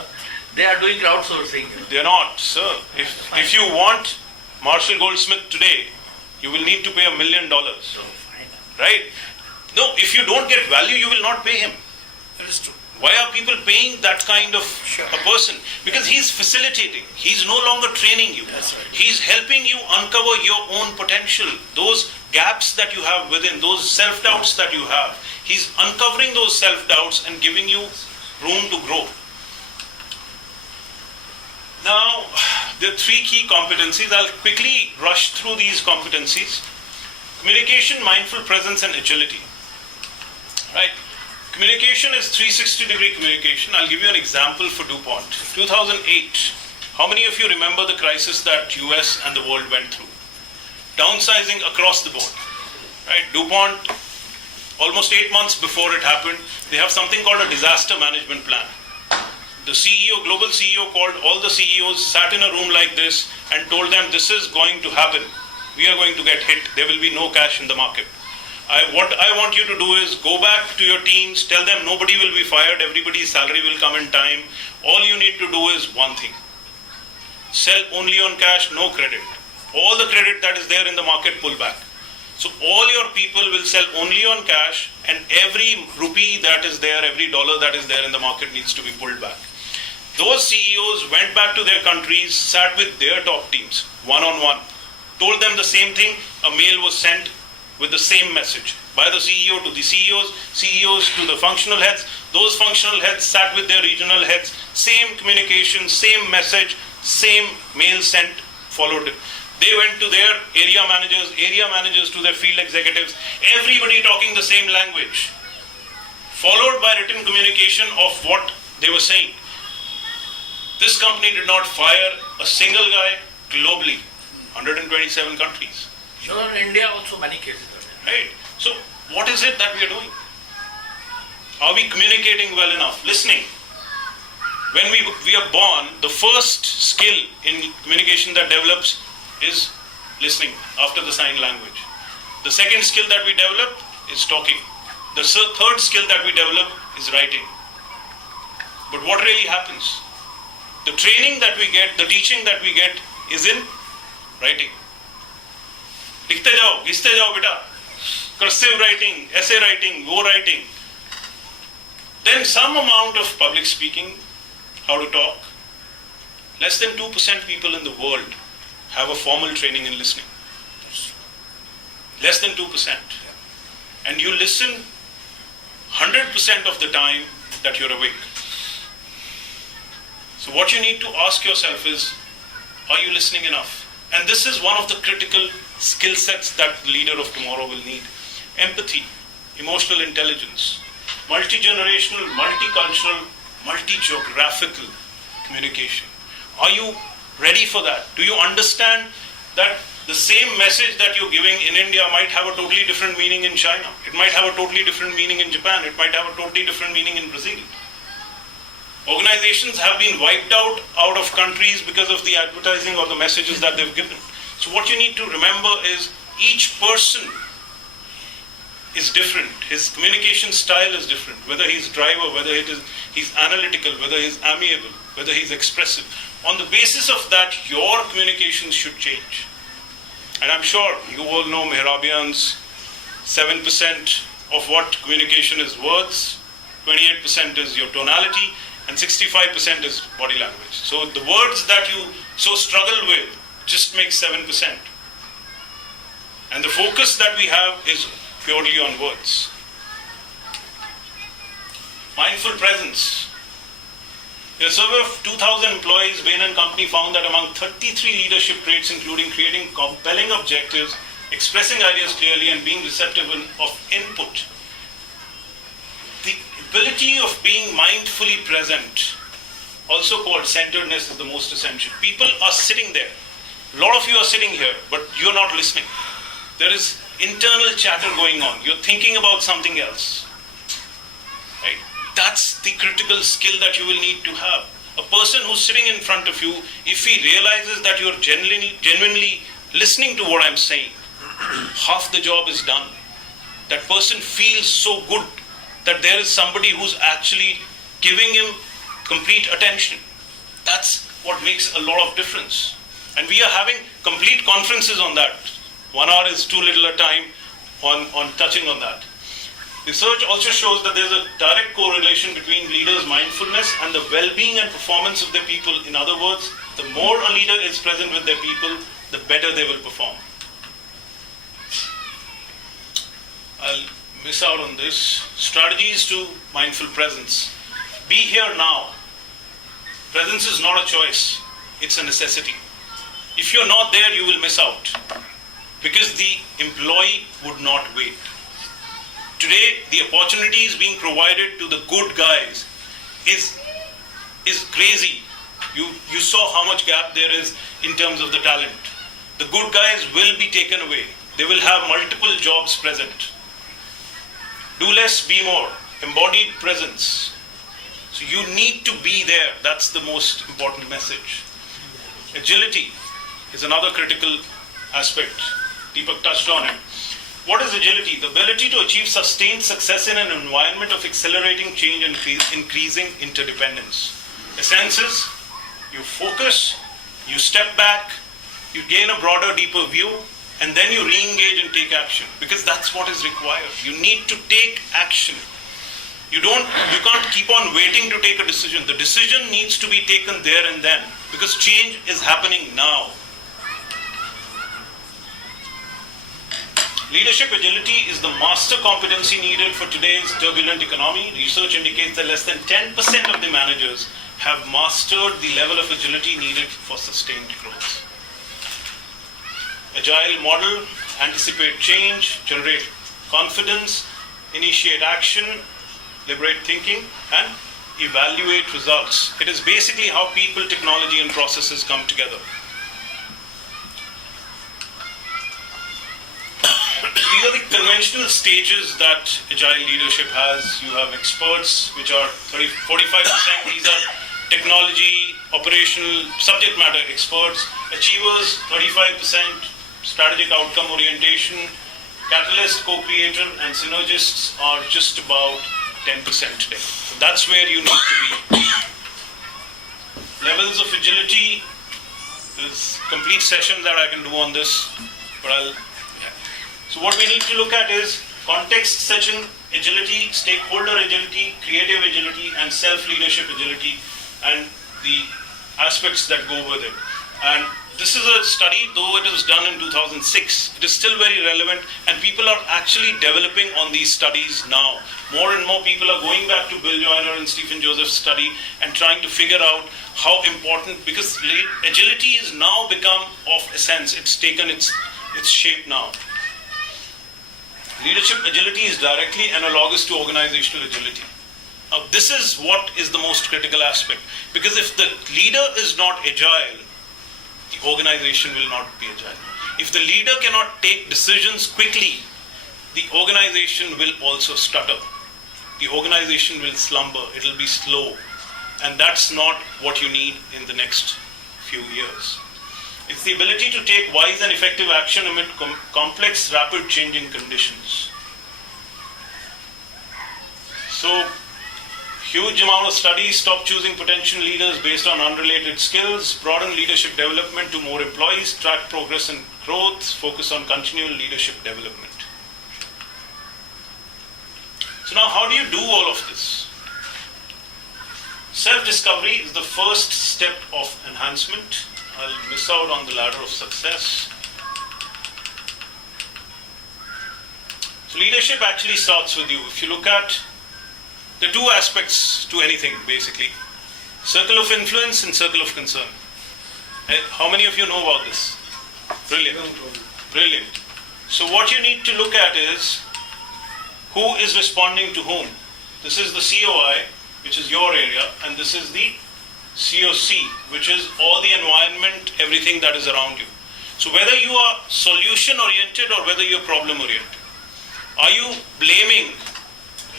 They are doing crowdsourcing. They're not, sir. If you want Marshall Goldsmith today, you will need to pay $1 million, So fine. right? No, if you don't get value, you will not pay him. That is true. Why are people paying that kind of a person? Because he's facilitating. He's no longer training you. That's right. He's helping you uncover your own potential, those gaps that you have within, those self-doubts that you have. He's uncovering those self-doubts and giving you room to grow. Now, there are 3 key competencies. I'll quickly rush through these competencies. Communication, mindful presence, and agility. Right? Communication is 360-degree communication. I'll give you an example for DuPont. 2008, how many of you remember the crisis that US and the world went through? Downsizing across the board. Right? DuPont, almost 8 months before it happened, they have something called a disaster management plan. The CEO, global CEO called all the CEOs, sat in a room like this and told them this is going to happen. We are going to get hit. There will be no cash in the market. What I want you to do is go back to your teams, tell them nobody will be fired, everybody's salary will come in time. All you need to do is one thing. Sell only on cash, no credit. All the credit that is there in the market, pull back. So all your people will sell only on cash, and every rupee that is there, every dollar that is there in the market needs to be pulled back. Those CEOs went back to their countries, sat with their top teams, one-on-one, told them the same thing. A mail was sent with the same message by the CEO to the CEOs, CEOs to the functional heads. Those functional heads sat with their regional heads, same communication, same message, same mail sent, followed it. They went to their area managers to their field executives, everybody talking the same language, followed by written communication of what they were saying. This company did not fire a single guy globally, 127 countries. So in India also many cases are there. Right? So what is it that we are doing? Are we communicating well enough? Listening. When we are born, the first skill in communication that develops is listening after the sign language. The second skill that we develop is talking. The third skill that we develop is writing. But what really happens? The training that we get, the teaching that we get is in writing. लिखते जाओ, घिसते जाओ बेटा. Cursive writing, essay writing, go writing. Then some amount of public speaking, how to talk. Less than 2% people in the world have a formal training in listening. Less than 2%. And you listen 100% of the time that you're awake. So what you need to ask yourself is, are you listening enough? And this is one of the critical skill sets that the leader of tomorrow will need. Empathy, emotional intelligence, multi-generational, multicultural, multi-geographical communication. Are you ready for that? Do you understand that the same message that you're giving in India might have a totally different meaning in China? It might have a totally different meaning in Japan. It might have a totally different meaning in Brazil. Organizations have been wiped out of countries because of the advertising or the messages that they've given. So what you need to remember is each person is different. His communication style is different. Whether he's driver, whether he's analytical, whether he's amiable, whether he's expressive. On the basis of that, your communications should change. And I'm sure you all know Mehrabian's 7% of what communication is words, 28% is your tonality, and 65% is body language. So the words that you so struggle with just make 7%. And the focus that we have is purely on words. Mindful presence. In a survey of 2,000 employees, Bain & Company found that among 33 leadership traits, including creating compelling objectives, expressing ideas clearly, and being receptive of input, the ability of being mindfully present, also called centeredness, is the most essential. People are sitting there. A lot of you are sitting here, but you're not listening. There is internal chatter going on. You're thinking about something else. Right? That's the critical skill that you will need to have. A person who's sitting in front of you, if he realizes that you're genuinely listening to what I'm saying, half the job is done. That person feels so good that there is somebody who's actually giving him complete attention. That's what makes a lot of difference. And we are having complete conferences on that. 1 hour is too little a time on touching on that. Research also shows that there's a direct correlation between leaders' mindfulness and the well-being and performance of their people. In other words, the more a leader is present with their people, the better they will perform. I'll miss out on this. Strategies to mindful presence. Be here now. Presence is not a choice, it's a necessity. If you're not there, you will miss out, because the employee would not wait. Today, the opportunities being provided to the good guys is crazy. You saw how much gap there is in terms of the talent. The good guys will be taken away. They will have multiple jobs present. Do less, be more. Embodied presence. So you need to be there. That's the most important message. Agility is another critical aspect. Deepak touched on it. What is agility? The ability to achieve sustained success in an environment of accelerating change and increasing interdependence. Essence is, you focus, you step back, you gain a broader, deeper view, and then you re-engage and take action, because that's what is required. You need to take action. You can't keep on waiting to take a decision. The decision needs to be taken there and then, because change is happening now. Leadership agility is the master competency needed for today's turbulent economy. Research indicates that less than 10% of the managers have mastered the level of agility needed for sustained growth. Agile model, anticipate change, generate confidence, initiate action, liberate thinking, and evaluate results. It is basically how people, technology, and processes come together. These are the conventional stages that agile leadership has. You have experts, which are 45%. These are technology, operational, subject matter experts. Achievers, 35%. Strategic outcome orientation. Catalyst, co-creator, and synergists are just about 10% today. So that's where you need to be. Levels of agility. There's a complete session that I can do on this, but So what we need to look at is context setting agility, stakeholder agility, creative agility, and self-leadership agility, and the aspects that go with it. And this is a study, though it was done in 2006, it is still very relevant, and people are actually developing on these studies now. More and more people are going back to Bill Joyner and Stephen Joseph's study and trying to figure out how important, because agility is now become of essence. It's taken its shape now. Leadership agility is directly analogous to organizational agility. Now, this is what is the most critical aspect, because if the leader is not agile, the organization will not be agile. If the leader cannot take decisions quickly, the organization will also stutter. The organization will slumber, it will be slow, and that's not what you need in the next few years. It's the ability to take wise and effective action amid complex, rapid changing conditions. So, huge amount of studies, stop choosing potential leaders based on unrelated skills, broaden leadership development to more employees, track progress and growth, focus on continual leadership development. So now how do you do all of this? Self-discovery is the first step of enhancement. I'll miss out on the ladder of success. So leadership actually starts with you. If you look at the two aspects to anything, basically, circle of influence and circle of concern. How many of you know about this? Brilliant. Brilliant. So what you need to look at is who is responding to whom. This is the COI, which is your area, and this is the COC, which is all the environment, everything that is around you. So whether you are solution-oriented or whether you're problem-oriented, are you blaming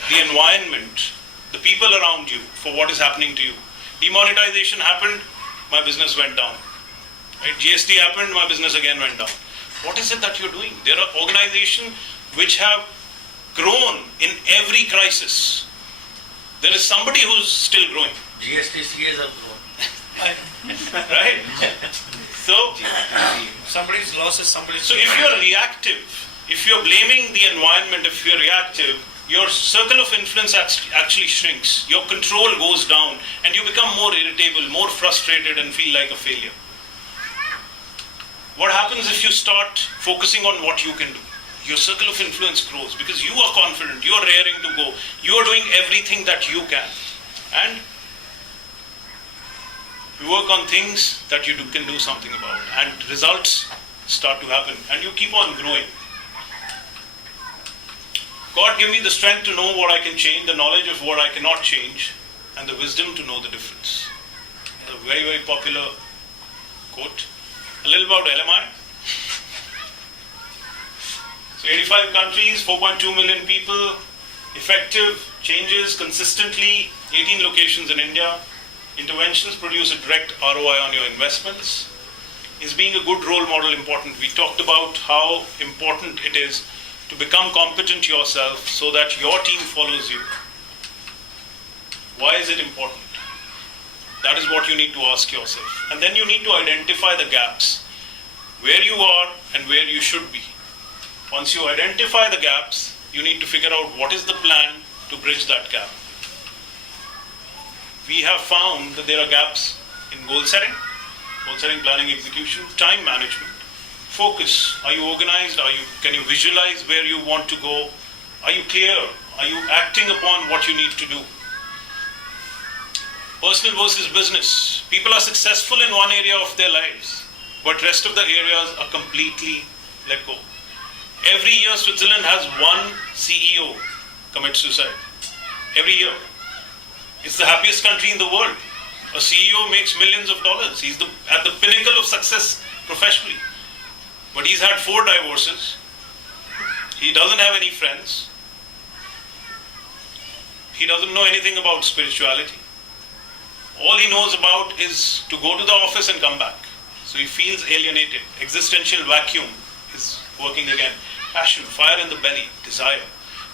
the environment, the people around you, for what is happening to you? Demonetization happened, my business went down. Right? GST happened, my business again went down. What is it that you're doing? There are organizations which have grown in every crisis. There is somebody who's still growing. GST CAs have grown. Right? So, Somebody's loss is somebody's. so if you're reactive, if you're blaming the environment, if you're reactive, your circle of influence actually shrinks. Your control goes down and you become more irritable, more frustrated, and feel like a failure. What happens if you start focusing on what you can do? Your circle of influence grows because you are confident, you are raring to go, you are doing everything that you can. And you work on things that you can do something about, and results start to happen, and you keep on growing. God give me the strength to know what I can change, the knowledge of what I cannot change, and the wisdom to know the difference. A very, very popular quote. A little about LMI. So 85 countries, 4.2 million people, effective changes consistently, 18 locations in India. Interventions produce a direct ROI on your investments. Is being a good role model important? We talked about how important it is to become competent yourself so that your team follows you. Why is it important? That is what you need to ask yourself. And then you need to identify the gaps, where you are and where you should be. Once you identify the gaps, you need to figure out what is the plan to bridge that gap. We have found that there are gaps in goal setting, planning, execution, time management, focus. Are you organized? Can you visualize where you want to go? Are you clear? Are you acting upon what you need to do? Personal versus business. People are successful in one area of their lives, but rest of the areas are completely let go. Every year Switzerland has one CEO commit suicide. Every year. It's the happiest country in the world. A CEO makes millions of dollars. He's at the pinnacle of success professionally. But he's had 4 divorces. He doesn't have any friends. He doesn't know anything about spirituality. All he knows about is to go to the office and come back. So he feels alienated. Existential vacuum is working again. Passion, fire in the belly, desire.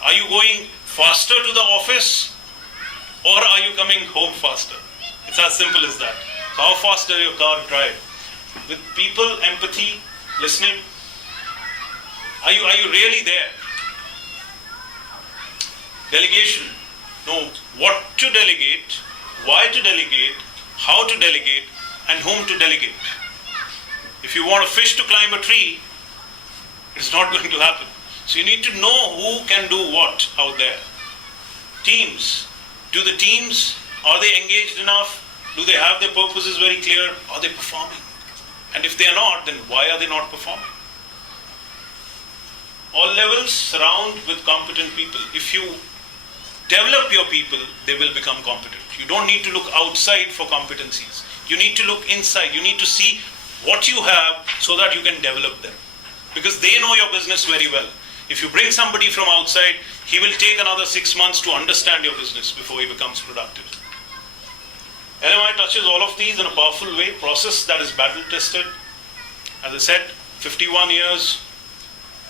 Are you going faster to the office or are you coming home faster? It's as simple as that. So how fast does your car drive? With people, empathy, listening. Are you really there? Delegation. Know what to delegate, why to delegate, how to delegate, and whom to delegate. If you want a fish to climb a tree, it's not going to happen. So you need to know who can do what out there. Teams. Do the teams, are they engaged enough? Do they have their purposes very clear? Are they performing? And if they are not, then why are they not performing? All levels surround with competent people. If you develop your people, they will become competent. You don't need to look outside for competencies. You need to look inside. You need to see what you have so that you can develop them. Because they know your business very well. If you bring somebody from outside, he will take another 6 months to understand your business before he becomes productive. LMI touches all of these in a powerful way. Process that is battle tested. As I said, 51 years,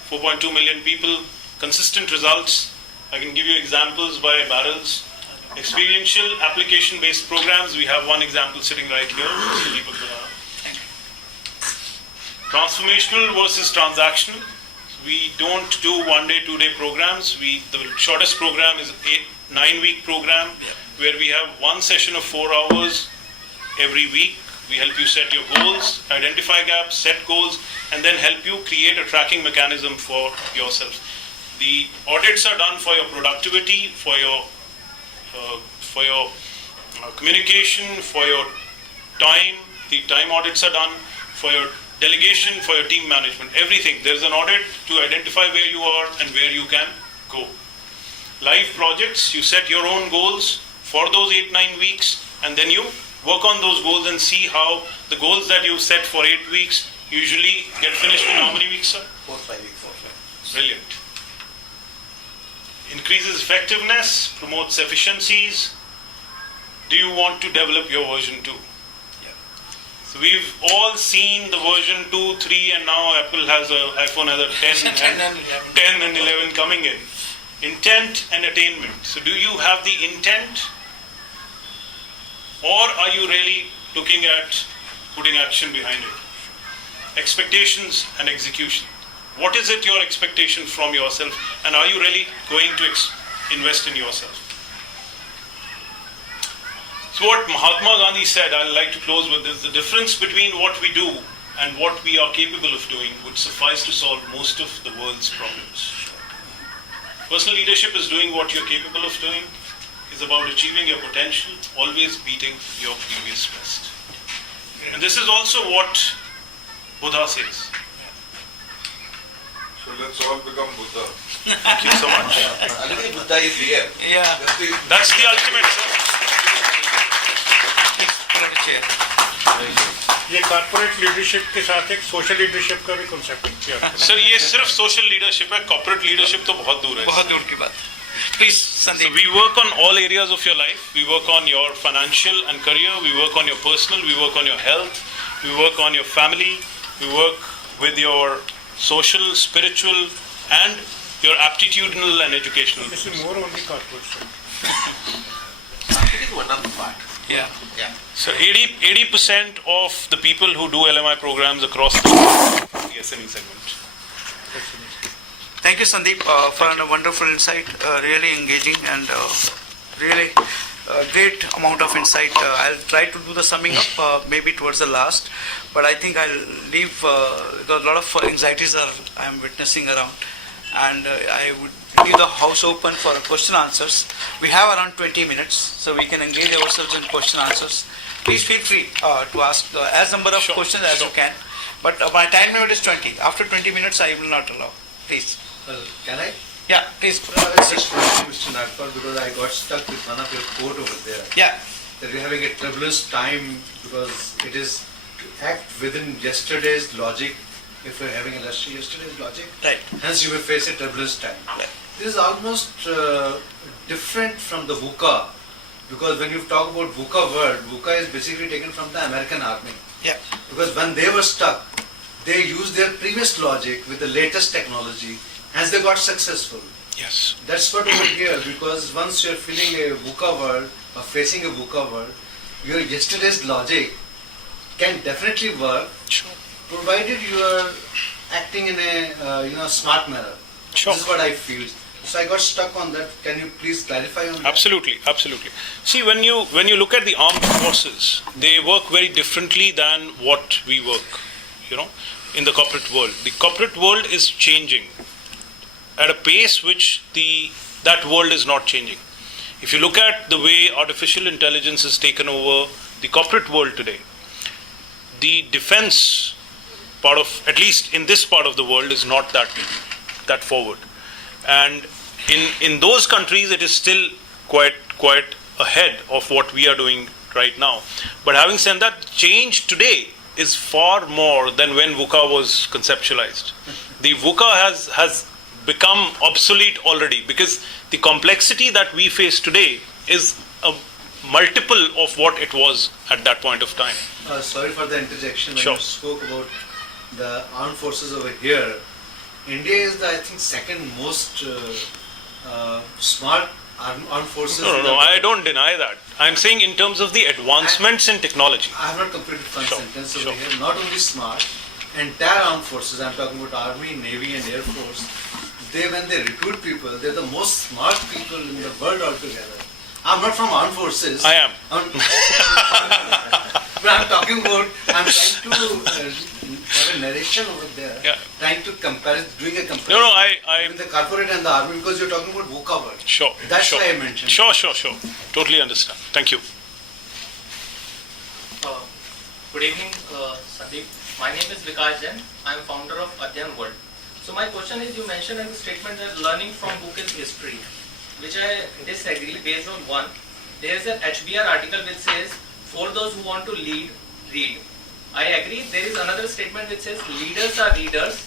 4.2 million people, consistent results. I can give you examples by barrels. Experiential application-based programs. We have one example sitting right here. Transformational versus transactional. We don't do 1 day, 2 day programs. The shortest program is 9-week program where we have one session of 4 hours every week. We help you set your goals, identify gaps, set goals, and then help you create a tracking mechanism for yourself. The audits are done for your productivity, for your communication, for your time. The time audits are done for your delegation, for your team management, everything. There's an audit to identify where you are and where you can go. Live projects, you set your own goals for those 8-9 weeks, and then you work on those goals and see how the goals that you set for 8 weeks usually get finished in how many weeks, sir? 4-5 weeks. Brilliant. Increases effectiveness, promotes efficiencies. Do you want to develop your version 2? So we've all seen the version 2, 3, and now iPhone has a 10 and 11 coming in. Intent and attainment. So do you have the intent, or are you really looking at putting action behind it? Expectations and execution. What is it your expectation from yourself, and are you really going to invest in yourself? So what Mahatma Gandhi said, I'd like to close with this: the difference between what we do and what we are capable of doing would suffice to solve most of the world's problems. Personal leadership is doing what you're capable of doing, is about achieving your potential, always beating your previous best. And this is also what Buddha says. So let's all become Buddha. Thank you so much. Already Buddha is here. Yeah. That's the ultimate, sir. ये corporate leadership के साथ एक social leadership का भी concept किया sir ये सिर्फ social leadership है, कॉर्पोरेट लीडरशिप तो बहुत दूर है. बहुत दूर की बात. Please, So Sandeep. we work on all areas of your life. We work on your financial and career. We work on your personal. We work on your health. We work on your family. We work with your social, spiritual, and your aptitudinal and educational. This is more on the corporate side. Marketing is one of the part. Yeah. So 80% of the people who do LMI programs across the SME segment. Thank you, Sandeep, for a wonderful insight, really engaging and really great amount of insight. I'll try to do the summing up maybe towards the last, but I think I'll leave because a lot of anxieties I'm witnessing around, and I would leave the house open for question answers. We have around 20 minutes, so we can engage ourselves in question answers. Please feel free to ask as number of questions as you can, but my time limit is 20. After 20 minutes, I will not allow. Please. Well, can I? Yeah, please. It's just question, Mr. Nagpal, because I got stuck with one of your quote over there. Yeah. That we're having a turbulence time because it is to act within yesterday's logic. If we're having yesterday's logic, Right. hence you will face a turbulence time. Right. This is almost different from the VUCA, because when you talk about VUCA word, VUCA is basically taken from the American army. Yeah. Because when they were stuck, they used their previous logic with the latest technology, hence they got successful. Yes. That's what over here, because once you're feeling a VUCA world or facing a VUCA world, your yesterday's logic can definitely work, Sure. provided you are acting in a smart manner. Sure. This is what I feel. So I got stuck on that. Can you please clarify on that? Absolutely, absolutely. See, when you look at the armed forces, they work very differently than what we work, in the corporate world. The corporate world is changing at a pace which that world is not changing. If you look at the way artificial intelligence has taken over the corporate world today, the defense part of, at least in this part of the world, is not that forward. And in those countries, it is still quite ahead of what we are doing right now. But having said that, change today is far more than when VUCA was conceptualized. The VUCA has become obsolete already, because the complexity that we face today is a multiple of what it was at that point of time. Sorry for the interjection. When Sure. you spoke about the armed forces over here, India is the, I think, second most smart armed forces. No, I don't deny that. I'm saying in terms of the advancements in technology. I have not completed one Sure, sentence over sure. here. Not only smart, entire armed forces, I'm talking about Army, Navy and Air Force, when they recruit people, they're the most smart people in the world altogether. I'm not from armed forces. I am. But I'm talking about, I'm trying to have a narration over there, Yeah. trying to compare, doing a comparison No, I with the corporate and the army, because you're talking about VUCA world. sure. That's sure. why I mentioned. Sure. Totally understand. Thank you. Good evening, Sandeep. My name is Vikas Jain. I am founder of Adyan World. So my question is, you mentioned in the statement that learning from book is history, which I disagree based on one. There is an HBR article which says, for those who want to lead, read. I agree. There is another statement which says, leaders are readers.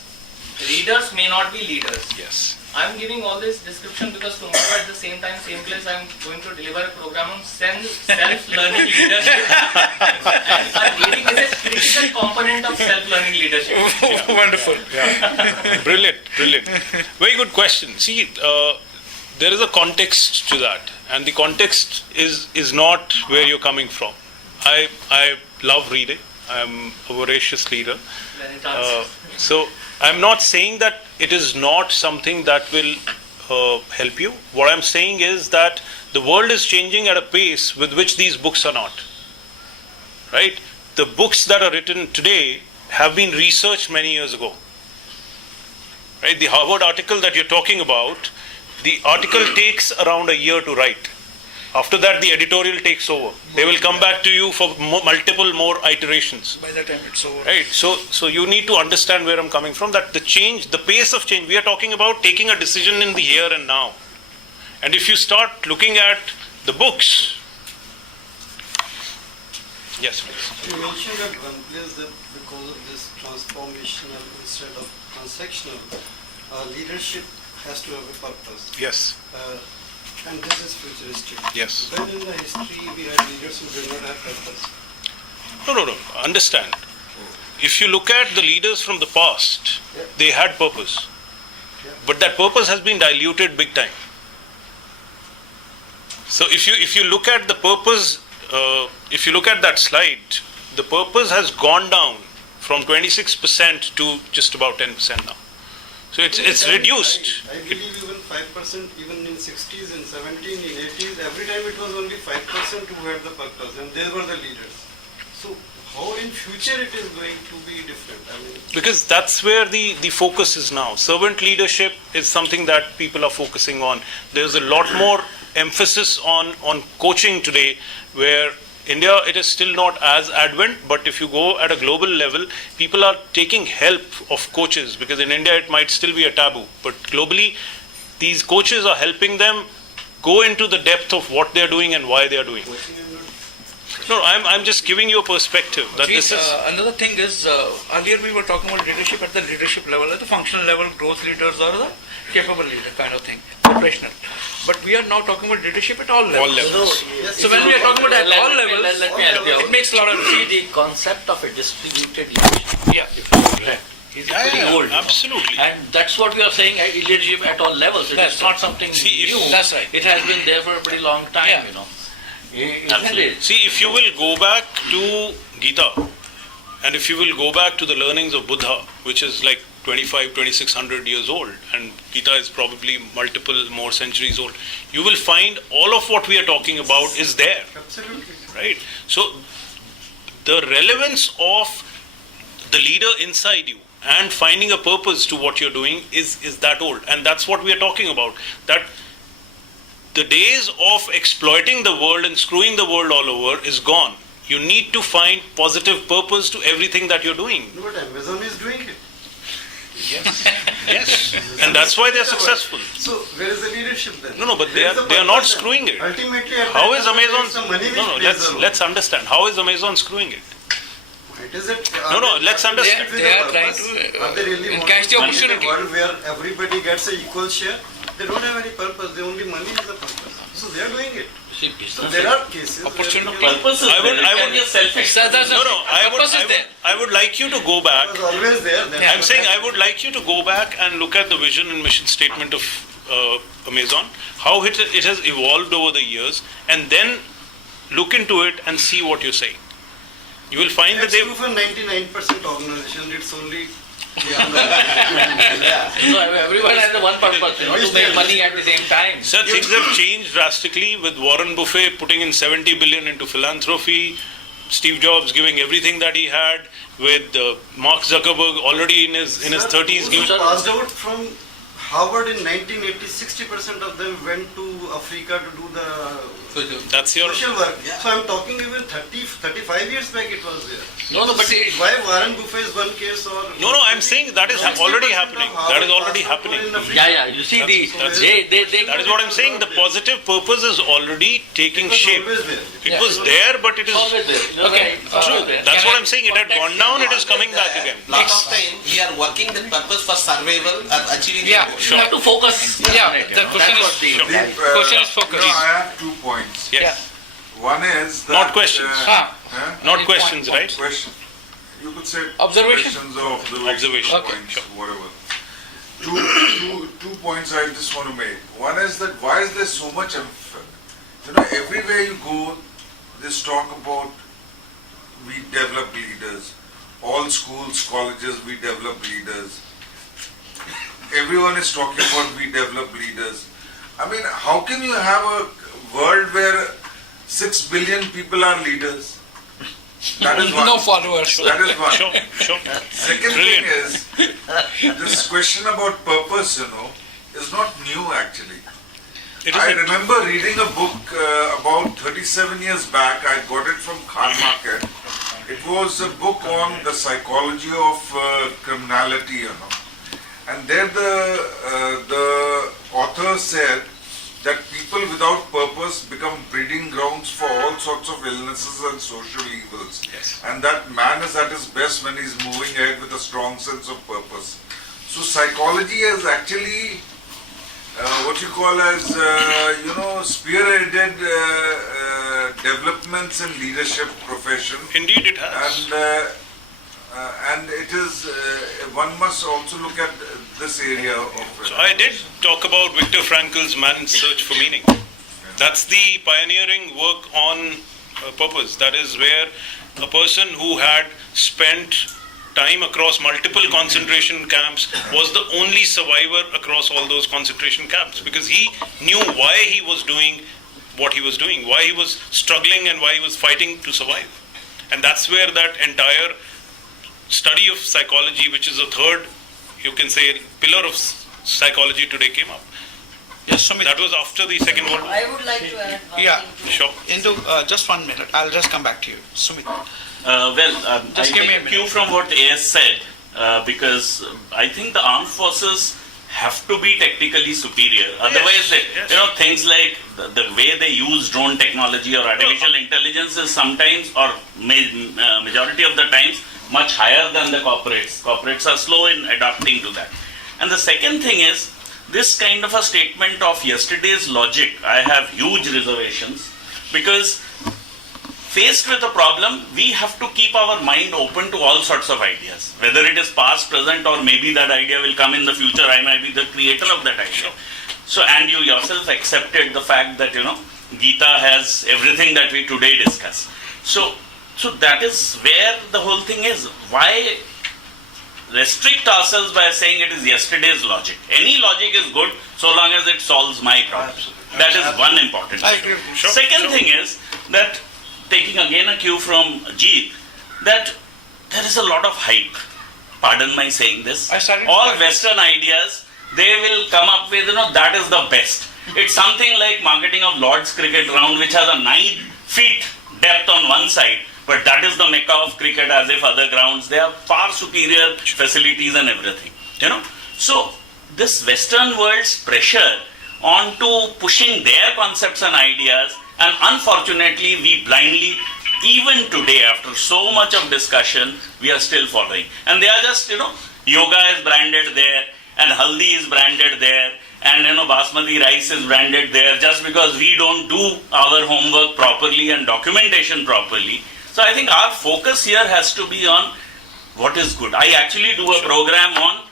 Readers may not be leaders. Yes. I am giving all this description because tomorrow at the same time, same place, I am going to deliver a program on self-learning leadership. And reading is a critical component of self-learning leadership. Wonderful. Yeah. Brilliant. Very good question. See, there is a context to that, and the context is not where you're coming from. I love reading. I'm a voracious reader. Many times. So I'm not saying that it is not something that will help you. What I'm saying is that the world is changing at a pace with which these books are not. Right? The books that are written today have been researched many years ago. Right? The Harvard article that you're talking about, the article takes around a year to write. After that, the editorial takes over. They will come back to you for multiple more iterations. By the time it's over. Right. So you need to understand where I'm coming from. That the pace of change, we are talking about taking a decision in the here and now. And if you start looking at the books, yes, please. You mentioned at one place that because of this transformational instead of transactional, leadership has to have a purpose. Yes. And this is futuristic. Yes. When in the history we had leaders who did not have purpose. No. Understand. If you look at the leaders from the past, they had purpose. But that purpose has been diluted big time. So if you look at the purpose, if you look at that slide, the purpose has gone down from 26% to just about 10% now. So it's reduced. I believe even 5%, even in 60s, in 70s, in 80s, every time it was only 5% who had the purpose, and they were the leaders. So how in future it is going to be different? I mean, Because that's where the focus is now. Servant leadership is something that people are focusing on. There's a lot more emphasis on coaching today, where India, it is still not as advent, but if you go at a global level, people are taking help of coaches, because in India it might still be a taboo, but globally these coaches are helping them go into the depth of what they're doing and why they're doing. No, I'm just giving you a perspective that this is. Another thing is, earlier we were talking about leadership at the leadership level, at the functional level, growth leaders or the capable leader kind of thing, operational. But we are now talking about leadership at all levels. All levels. So when we are talking about at all levels, let me help you out. it makes a lot of See the concept of a distributed leadership. Yeah. Is pretty old. Absolutely. And that's what we are saying, leadership at all levels. It That's is not something See, if- new. That's right. It has been there for a pretty long time, Yeah. you know. Isn't it? See, if you will go back to Gita, and if you will go back to the learnings of Buddha, which is like 2600 years old, and Gita is probably multiple more centuries old, you will find all of what we are talking about is there. Absolutely. Right? So, the relevance of the leader inside you and finding a purpose to what you're doing is that old. And that's what we are talking about. That the days of exploiting the world and screwing the world all over is gone. You need to find positive purpose to everything that you're doing. No, but Amazon is doing it. Yes. And that's why they're successful. So where is the leadership then? No, but Where is the they are not purpose then? screwing it. Ultimately, at How the is end of the day, Amazon? it's the money which No, plays the role. let's understand. How is Amazon screwing it? It is it. No, let's understand. They are trying to Are they really encash the want to live in opportunity. a world where everybody gets an equal share? They don't have any purpose. The only money is the purpose. So they are doing it. See, So business there are cases where Opportunity. you know, purpose is I would- there. I It can would- be a selfish. I would like you to go back. it was always there. Then I'm saying I would like you to go back and look at the vision and mission statement of Amazon, how it has evolved over the years, and then look into it and see what you're saying. You will find that It's they. true for 99% organization. It's only So everyone has the one purpose, you know, to make money at the same time. Sir, things have changed drastically with Warren Buffett putting in 70 billion into philanthropy, Steve Jobs giving everything that he had, with Mark Zuckerberg already in his 30s Those giving. who passed out from Harvard in 1980, 60% of them went to Africa to do the That's your. social work. So I'm talking even 35 years back it was there. No, but Why Warren Buffett is one case or... No, I'm saying that is already happening. That is already happening. yeah, you see That's- they That is what I'm saying. The positive purpose is already taking shape. Always there. It was there, but it is. always there. Okay. True. That's what I'm saying. It had gone down, it is coming back again. Lot of time we are working the purpose for survival or achieving the Yeah. goal. You have to focus. Yeah, on it, you the know. question That's is- what the- Sure. Question is focused. I have 2 points. Yes. One is that... Not questions. Not Point, questions, point. right? Question. You could say Observation. questions or observation. Observation. Okay, Points, sure. whatever. Two points I just want to make. One is that why is there so much... everywhere you go, this talk about we develop leaders. All schools, colleges, we develop leaders. Everyone is talking about we develop leaders. I mean, how can you have a world where 6 billion people are leaders? That is one. No followers. That is one. Sure, sure. Second Brilliant. thing is, this question about purpose, is not new actually. It I is. remember reading a book about 37 years back. I got it from Khan Market. It was a book on the psychology of criminality, And there the author said that people without purpose become breeding grounds for all sorts of illnesses and social evils. Yes. And that man is at his best when he's moving ahead with a strong sense of purpose. So psychology is actually what you call as, spearheaded developments in leadership profession. Indeed, it has. And it is, one must also look at this area of... So I did talk about Viktor Frankl's Man's Search for Meaning. That's the pioneering work on purpose. That is where a person who had spent time across multiple concentration camps was the only survivor across all those concentration camps, because he knew why he was doing what he was doing, why he was struggling and why he was fighting to survive. And that's where that entire study of psychology, which is a third, you can say, pillar of psychology today came up. Yes, Sumit. That was after the Second World War. I would like to add one Yeah. thing to Sure. Into just 1 minute. I'll just come back to you, Sumit. I Just give me a take a cue from what AS said, because I think the armed forces have to be technically superior. Otherwise, Yes. you know, things like the way they use drone technology or artificial intelligence is sometimes, or majority of the times, much higher than the corporates. Corporates are slow in adapting to that. And the second thing is, this kind of a statement of yesterday's logic, I have huge reservations, because faced with a problem, we have to keep our mind open to all sorts of ideas. Whether it is past, present, or maybe that idea will come in the future, I might be the creator of that idea. So, and you yourself accepted the fact that, you know, Gita has everything that we today discuss. So that is where the whole thing is. Why restrict ourselves by saying it is yesterday's logic? Any logic is good so long as it solves my problem. That is one important I thing. agree. Second thing is that, taking again a cue from Jeet, that there is a lot of hype. Pardon my saying this. All Western ideas, they will come up with, you know, that is the best. It's something like marketing of Lord's cricket ground, which has a 9 feet depth on one side, but that is the mecca of cricket, as if other grounds, they have far superior facilities and everything. You know? So this Western world's pressure onto pushing their concepts and ideas, and unfortunately we blindly, even today after so much of discussion, we are still following. And they are just, you know, yoga is branded there, and haldi is branded there, and, you know, basmati rice is branded there, just because we don't do our homework properly and documentation properly. So I think our focus here has to be on what is good. I actually do a program on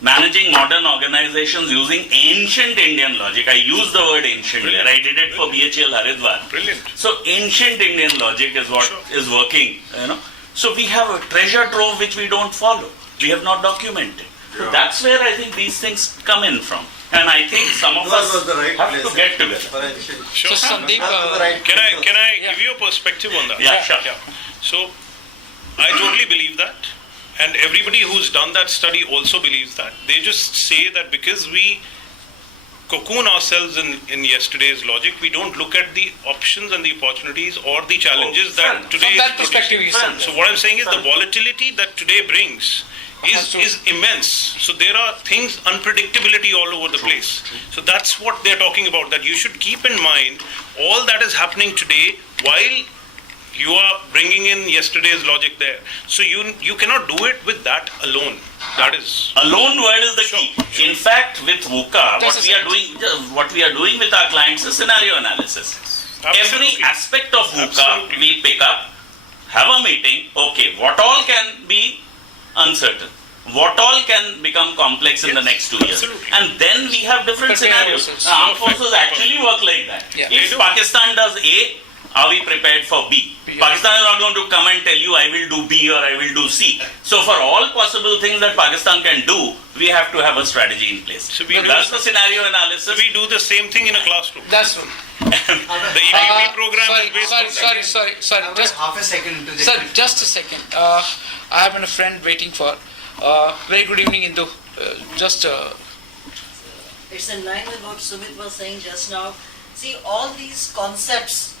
managing modern organizations using ancient Indian logic. I use the word ancient here. I did it for BHL Haridwar. Brilliant. So ancient Indian logic is what is working, you know. So we have a treasure trove which we don't follow. We have not documented. So that's where I think these things come in from. And I think some of us was the right have place, to get together. Sure. So Sandeep, Can I give you a perspective on that? Yeah, sure. So I totally believe that, and everybody who's done that study also believes that. They just say that because we cocoon ourselves in yesterday's logic, we don't look at the options and the opportunities or the challenges that today from that is perspective, you producing. said. So what I'm saying is the volatility that today brings is immense. So there are things, unpredictability all over the place. So that's what they're talking about, that you should keep in mind all that is happening today while you are bringing in yesterday's logic there. So you cannot do it with that alone. That is Alone word is the key. In fact, with VUCA, what we are doing with our clients is scenario analysis. Absolutely. Every aspect of VUCA Absolutely. we pick up, have a meeting. Okay, what all can be uncertain? What all can become complex in the next 2 years? Absolutely. And then we have different Prepare scenarios. ourselves. The armed forces actually work like that. Yeah. If They do. Pakistan does A, are we prepared for B? Pakistan is not going to come and tell you I will do B or I will do C. So for all possible things that Pakistan can do, we have to have a strategy in place. So we do- that's the scenario analysis. we do the same thing in a classroom. that's true. The EPP program sorry, is based on that. sorry. Just, half a second interjection. sir, just a second. I have a friend waiting for. Very good evening, Indu. It's in line with what Sumit was saying just now. See, all these concepts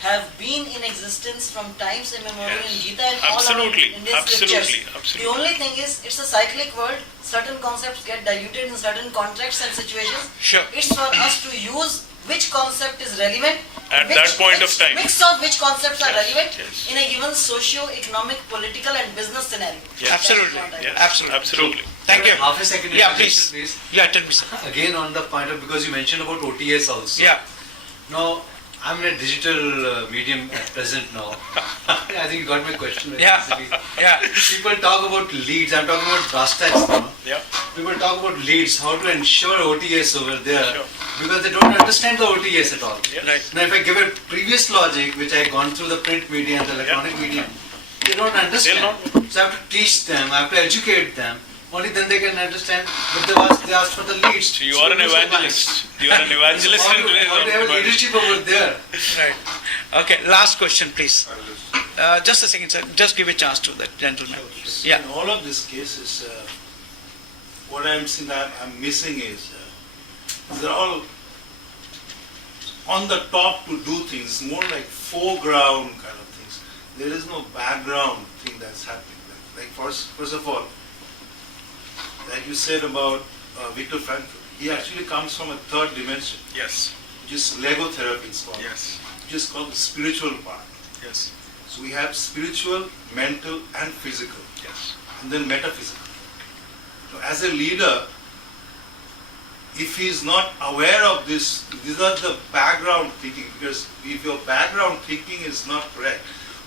have been in existence from times immemorial in Gita and all our Absolutely, Indian absolutely, scriptures. absolutely. The only thing is, it's a cyclic world. Certain concepts get diluted in certain contexts and situations. Sure. It's for us to use which concept is relevant At that point of time. mix of which concepts are relevant yes. in a given socio-economic, political and business scenario. Yes. Absolutely. That's what I Yes, Absolutely. absolutely. Thank you. Half a second Yeah, interjection, please. Yeah, tell me, sir. Again on the point of, because you mentioned about OTS also. Yeah. Now, I'm in a digital medium at present now. I think you got my question very Yeah. easily. Yeah. People talk about leads. I'm talking about brass tacks now. Yeah. People talk about leads, how to ensure OTS over there, Sure. because they don't understand the OTS at all. Yeah. Right. Now, if I give a previous logic, which I gone through the print media and the electronic medium, they don't understand. They'll So I have to teach them, I have to educate them. Only then they can understand. But they ask for the leads. So you are an evangelist. You are an evangelist in today's How do you have world. leadership over there? Right. Okay, last question, please. Just a second, sir. Just give a chance to that gentleman. Yeah. In all of these cases, what I'm seeing that I'm missing is they're all on the top to do things, more like foreground kind of things. There is no background thing that's happening. Like first of all, like you said about Viktor Frankl, he actually comes from a third dimension, Yes. which is Lego therapy it's called, Yes. which is called the spiritual part. Yes. So we have spiritual, mental and physical, Yes. and then metaphysical. So as a leader, if he is not aware of this, these are the background thinking, because if your background thinking is not correct,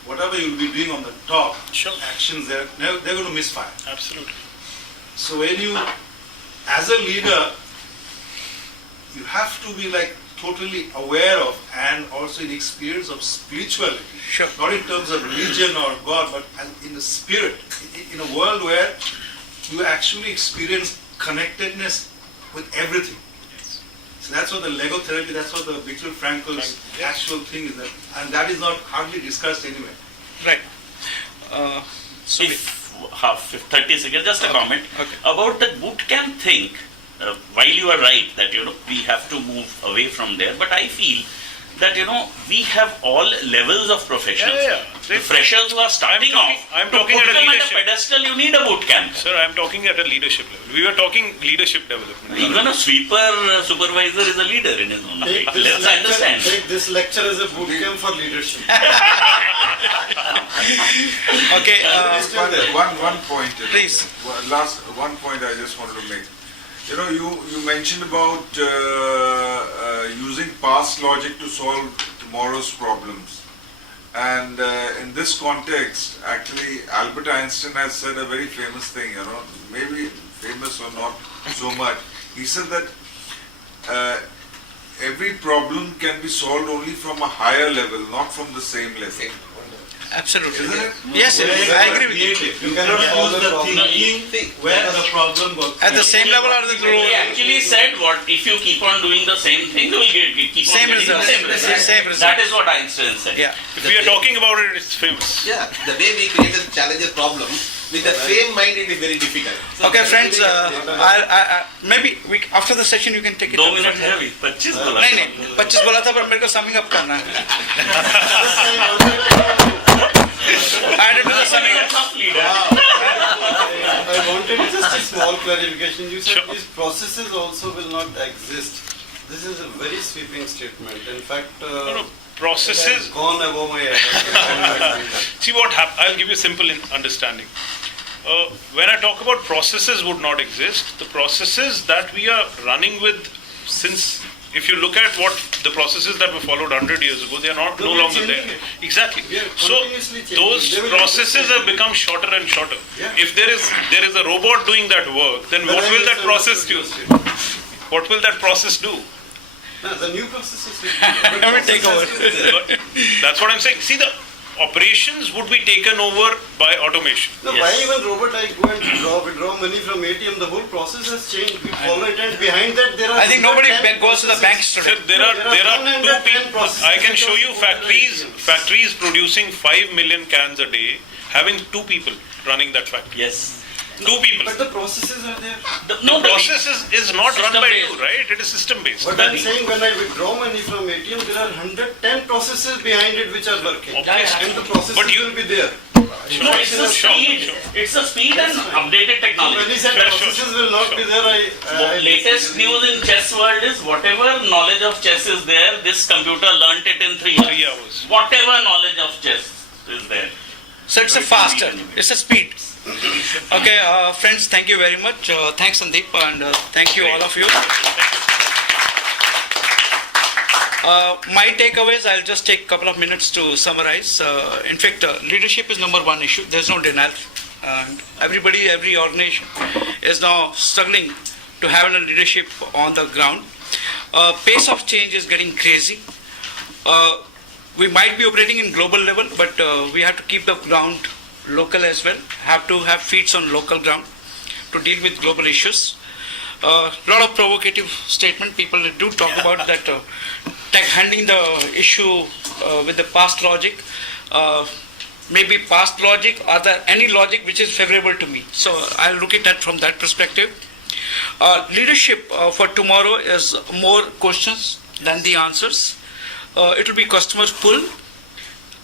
whatever you'll be doing on the top, Sure. actions, they're going to misfire. Absolutely. So when you, as a leader, you have to be like totally aware of and also in experience of spirituality. Sure. Not in terms of religion or God, but in the spirit. In a world where you actually experience connectedness with everything. So that's what the Lego therapy, that's what the Viktor Frankl's actual thing is, that, and that is not hardly discussed anywhere. Right. If 30 seconds, just a comment about the boot camp thing. While you are right that we have to move away from there, but I feel that we have all levels of professionals. The freshers who are starting off. I'm talking at a leadership. Pedestal, you need a boot camp. Sir, I'm talking at a leadership level. We were talking leadership development. Even a sweeper supervisor is a leader in his own way. Let's understand. Take this lecture as a boot camp for leadership. Okay. One point. Please. One point I just wanted to make. You mentioned about using past logic to solve tomorrow's problems. And in this context, actually, Albert Einstein has said a very famous thing, maybe famous or not so much. He said that every problem can be solved only from a higher level, not from the same level. Absolutely. Isn't it? Yes, I agree with you. You cannot use the thinking where the problem was. At the same level or the He actually said what if you keep on doing the same thing, you will keep on Same getting result. the same result. Same result. That is what Einstein said. Yeah. If we are talking about it, it's famous. Yeah, the way we create a challenges problem, with the same mind it is very difficult. So Okay, that friends, is very difficult. maybe after the session you can take it. 2 minutes है अभी 25 बोला नहीं 25 बोला था पर मेरे को summing up करना है. I had to do the summing up. I wanted just a small clarification. You said these processes also will not exist. This is a very sweeping statement. In fact, Processes. it has gone above my head. See what happens. I'll give you a simple understanding. When I talk about processes would not exist, the processes that we are running with since, if you look at what the processes that were followed 100 years ago, they are no longer there. Exactly. So those processes have become shorter and shorter. If there is a robot doing that work, then what will that process do? What will that process do? No, the new processes Let me take over. That's what I'm saying. See, the operations would be taken over by automation. No, why even robot I go and withdraw money from ATM, the whole process has changed. We follow it and behind that there are... I think nobody goes to the banks today. There are two people. I can show you factories producing 5 million cans a day, having 2 people running that factory. Yes. 2 people. But the processes are there. The process is not run by you, right? It is system based. What I'm saying, when I withdraw money from ATM, there are 110 processes behind it which are working. Obviously. And the processes will be there. No, it's the speed. It's the speed and updated When technology. he said processes will not be there, I Latest news in chess world is whatever knowledge of chess is there, this computer learnt it in 3 hours. 3 hours. Whatever knowledge of chess is there. So it's a faster, it's a speed. Okay, friends, thank you very much. Thanks, Sandeep, and thank you all of you. My takeaways, I'll just take a couple of minutes to summarize. In fact, leadership is number one issue. There's no denial. And everybody, every organization is now struggling to have a leadership on the ground. Pace of change is getting crazy. We might be operating in global level, but we have to keep the ground local as well. Have to have feet on local ground to deal with global issues. Lot of provocative statement. People do talk about that handling the issue with the past logic. Maybe past logic, or there any logic which is favorable to me. So I'll look at that from that perspective. Leadership for tomorrow is more questions than the answers. It will be customer pull,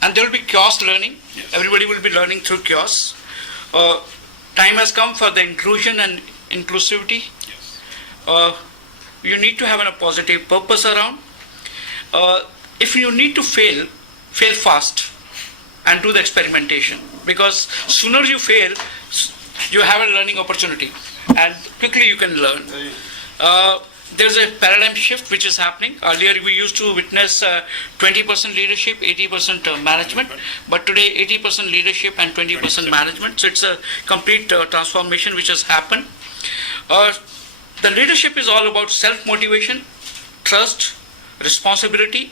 and there will be chaos learning. Yes. Everybody will be learning through chaos. Time has come for the inclusion and inclusivity. Yes. you need to have a positive purpose around. If you need to fail fast and do the experimentation, because sooner you fail, you have a learning opportunity and quickly you can learn. There's a paradigm shift which is happening. Earlier we used to witness 20% leadership, 80% management, but today 80% leadership and 20% management. So it's a complete transformation which has happened. The leadership is all about self-motivation, trust, responsibility,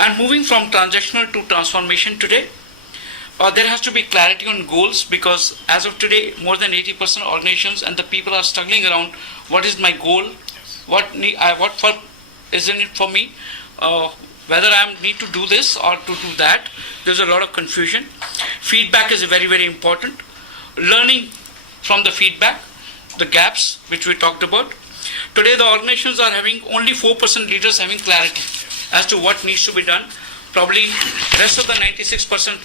and moving from transactional to transformation today. There has to be clarity on goals, because as of today, more than 80% organizations and the people are struggling around what is my goal, what is in it for me, whether I need to do this or to do that. There's a lot of confusion. Feedback is very, very important. Learning from the feedback, the gaps which we talked about. Today the organizations are having only 4% leaders having clarity as to what needs to be done. Probably rest of the 96%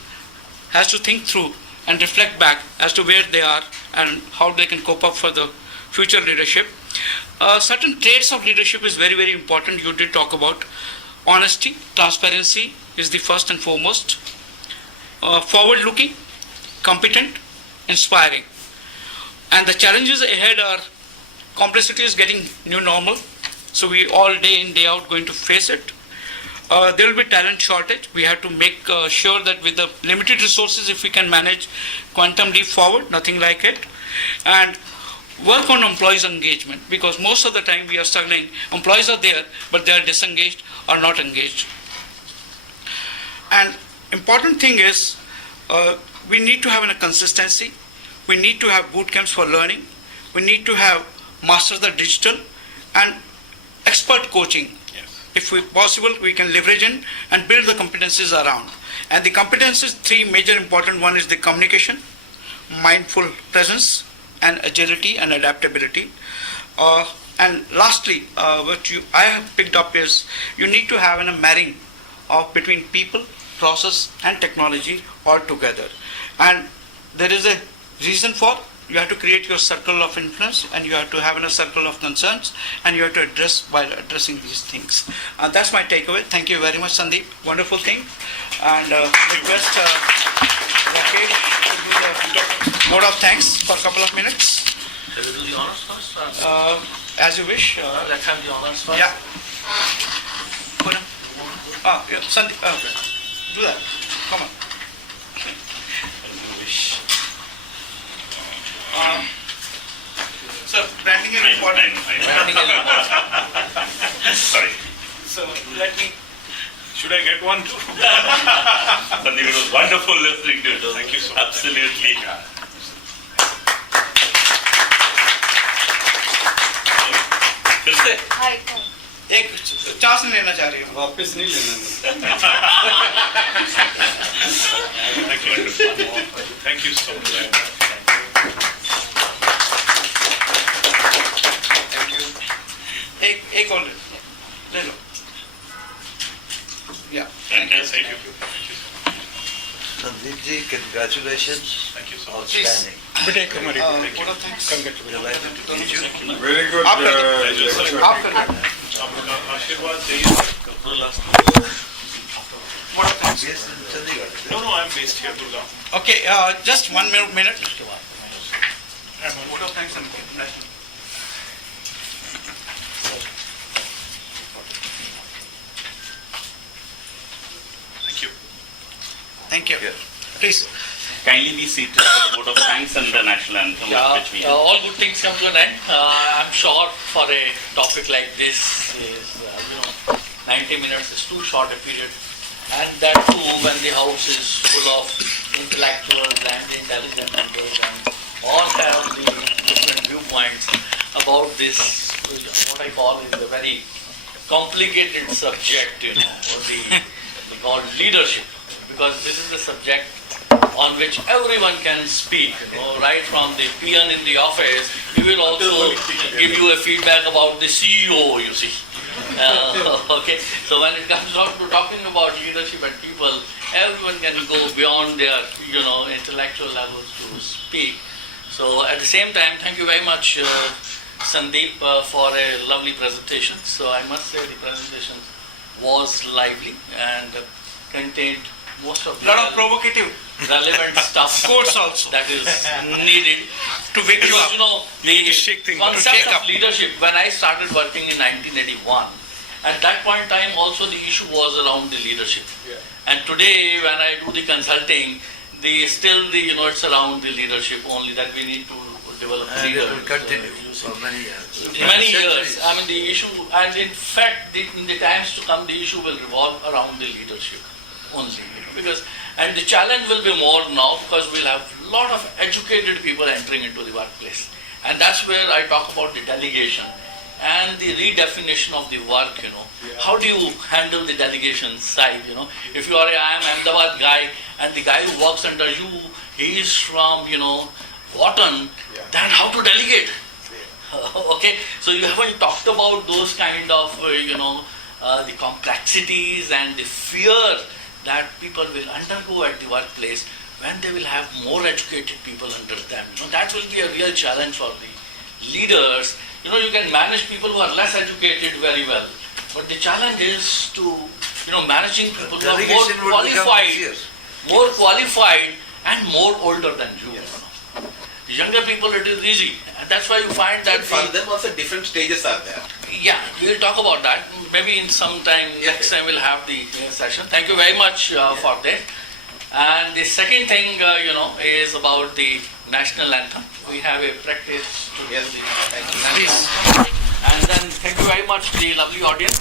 has to think through and reflect back as to where they are and how they can cope up for the future leadership. Certain traits of leadership is very, very important. You did talk about honesty, transparency is the first and foremost. Forward-looking, competent, inspiring. And the challenges ahead are complexity is getting new normal. So we all day in, day out going to face it. There will be talent shortage. We have to make sure that with the limited resources, if we can manage quantum leap forward, nothing like it. And work on employees' engagement, because most of the time we are struggling. Employees are there, but they are disengaged or not engaged. And important thing is we need to have a consistency. We need to have boot camps for learning. We need to have master the digital and expert coaching. If we possible, we can leverage in and build the competencies around. And the competencies, three major important. One is the communication, mindful presence, and agility and adaptability. And lastly, what I have picked up is you need to have a marrying of between people, process, and technology all together. And there is a reason for. You have to create your circle of influence, and you have to have a circle of concerns, and you have to address while addressing these things. That's my takeaway. Thank you very much, Sandeep. Wonderful thing. And request Rakesh to do the vote of thanks for a couple of minutes. Shall we do the honors first? As you wish. Let's have the honors first. Yeah. Yeah, Sandeep. Do that. Come on. Wish. So branding is important. Sorry. So let me. Should I get one too? Sandeep, it was wonderful listening to it. Thank you so much. Absolutely. फिर से एक chance नहीं लेना चाह रही हूँ वापस नहीं लेना Thank you so much. एक और ले लो या Thank you. Sandeep ji, congratulations. Thank you so much. Outstanding. बेटे हमारी Delighted to meet you. Very good. आशीर्वाद चाहिए. Based in Chandigarh. No, I'm based here, Gurgaon. Okay, just 1 minute. Vote of thanks and congratulations. Thank you. Please. Kindly be seated for the vote of thanks and the national anthem. Which we all good things come to an end. I'm sure for a topic like this, is 90 minutes is too short a period, and that too when the house is full of intellectuals and intelligent people and all have the different viewpoints about this, what I call is a very complicated subject, what we call leadership, because this is the subject on which everyone can speak, right from the peon in the office. He will also give you a feedback about the CEO, you see. Okay, so when it comes down to talking about leadership and people, everyone can go beyond their, intellectual levels to speak. So at the same time, thank you very much, Sandeep for a lovely presentation. So I must say the presentation was lively and contained most of the lot of provocative relevant stuff quotes also that is needed to wake you because, up. you know, the shake things, to concept shake of up. leadership, when I started working in 1981, at that point in time also the issue was around the leadership. And today when I do the consulting, it's around the leadership only, that we need to develop And it leaders. will continue for many years. Many years. I mean, the issue, and in fact, in the times to come, the issue will revolve around the leadership only. And the challenge will be more now because we'll have a lot of educated people entering into the workplace. And that's where I talk about the delegation and the redefinition of the work, How do you handle the delegation side, If you are I am Ahmedabad guy and the guy who works under you, he is from, Wharton, then how to delegate? Okay, so you haven't talked about those kind of, the complexities and the fear that people will undergo at the workplace when they will have more educated people under them. That will be a real challenge for the leaders. You can manage people who are less educated very well, but the challenge is to, managing people who are more qualified and more older than you. Younger people, it is easy, and that's why you find that for them also different stages are there. Yeah, we'll talk about that. Maybe in some time, next time we'll have the session. Thank you very much for that. And the second thing, is about the national anthem. We have a practice to do the national anthem. And then thank you very much, the lovely audience.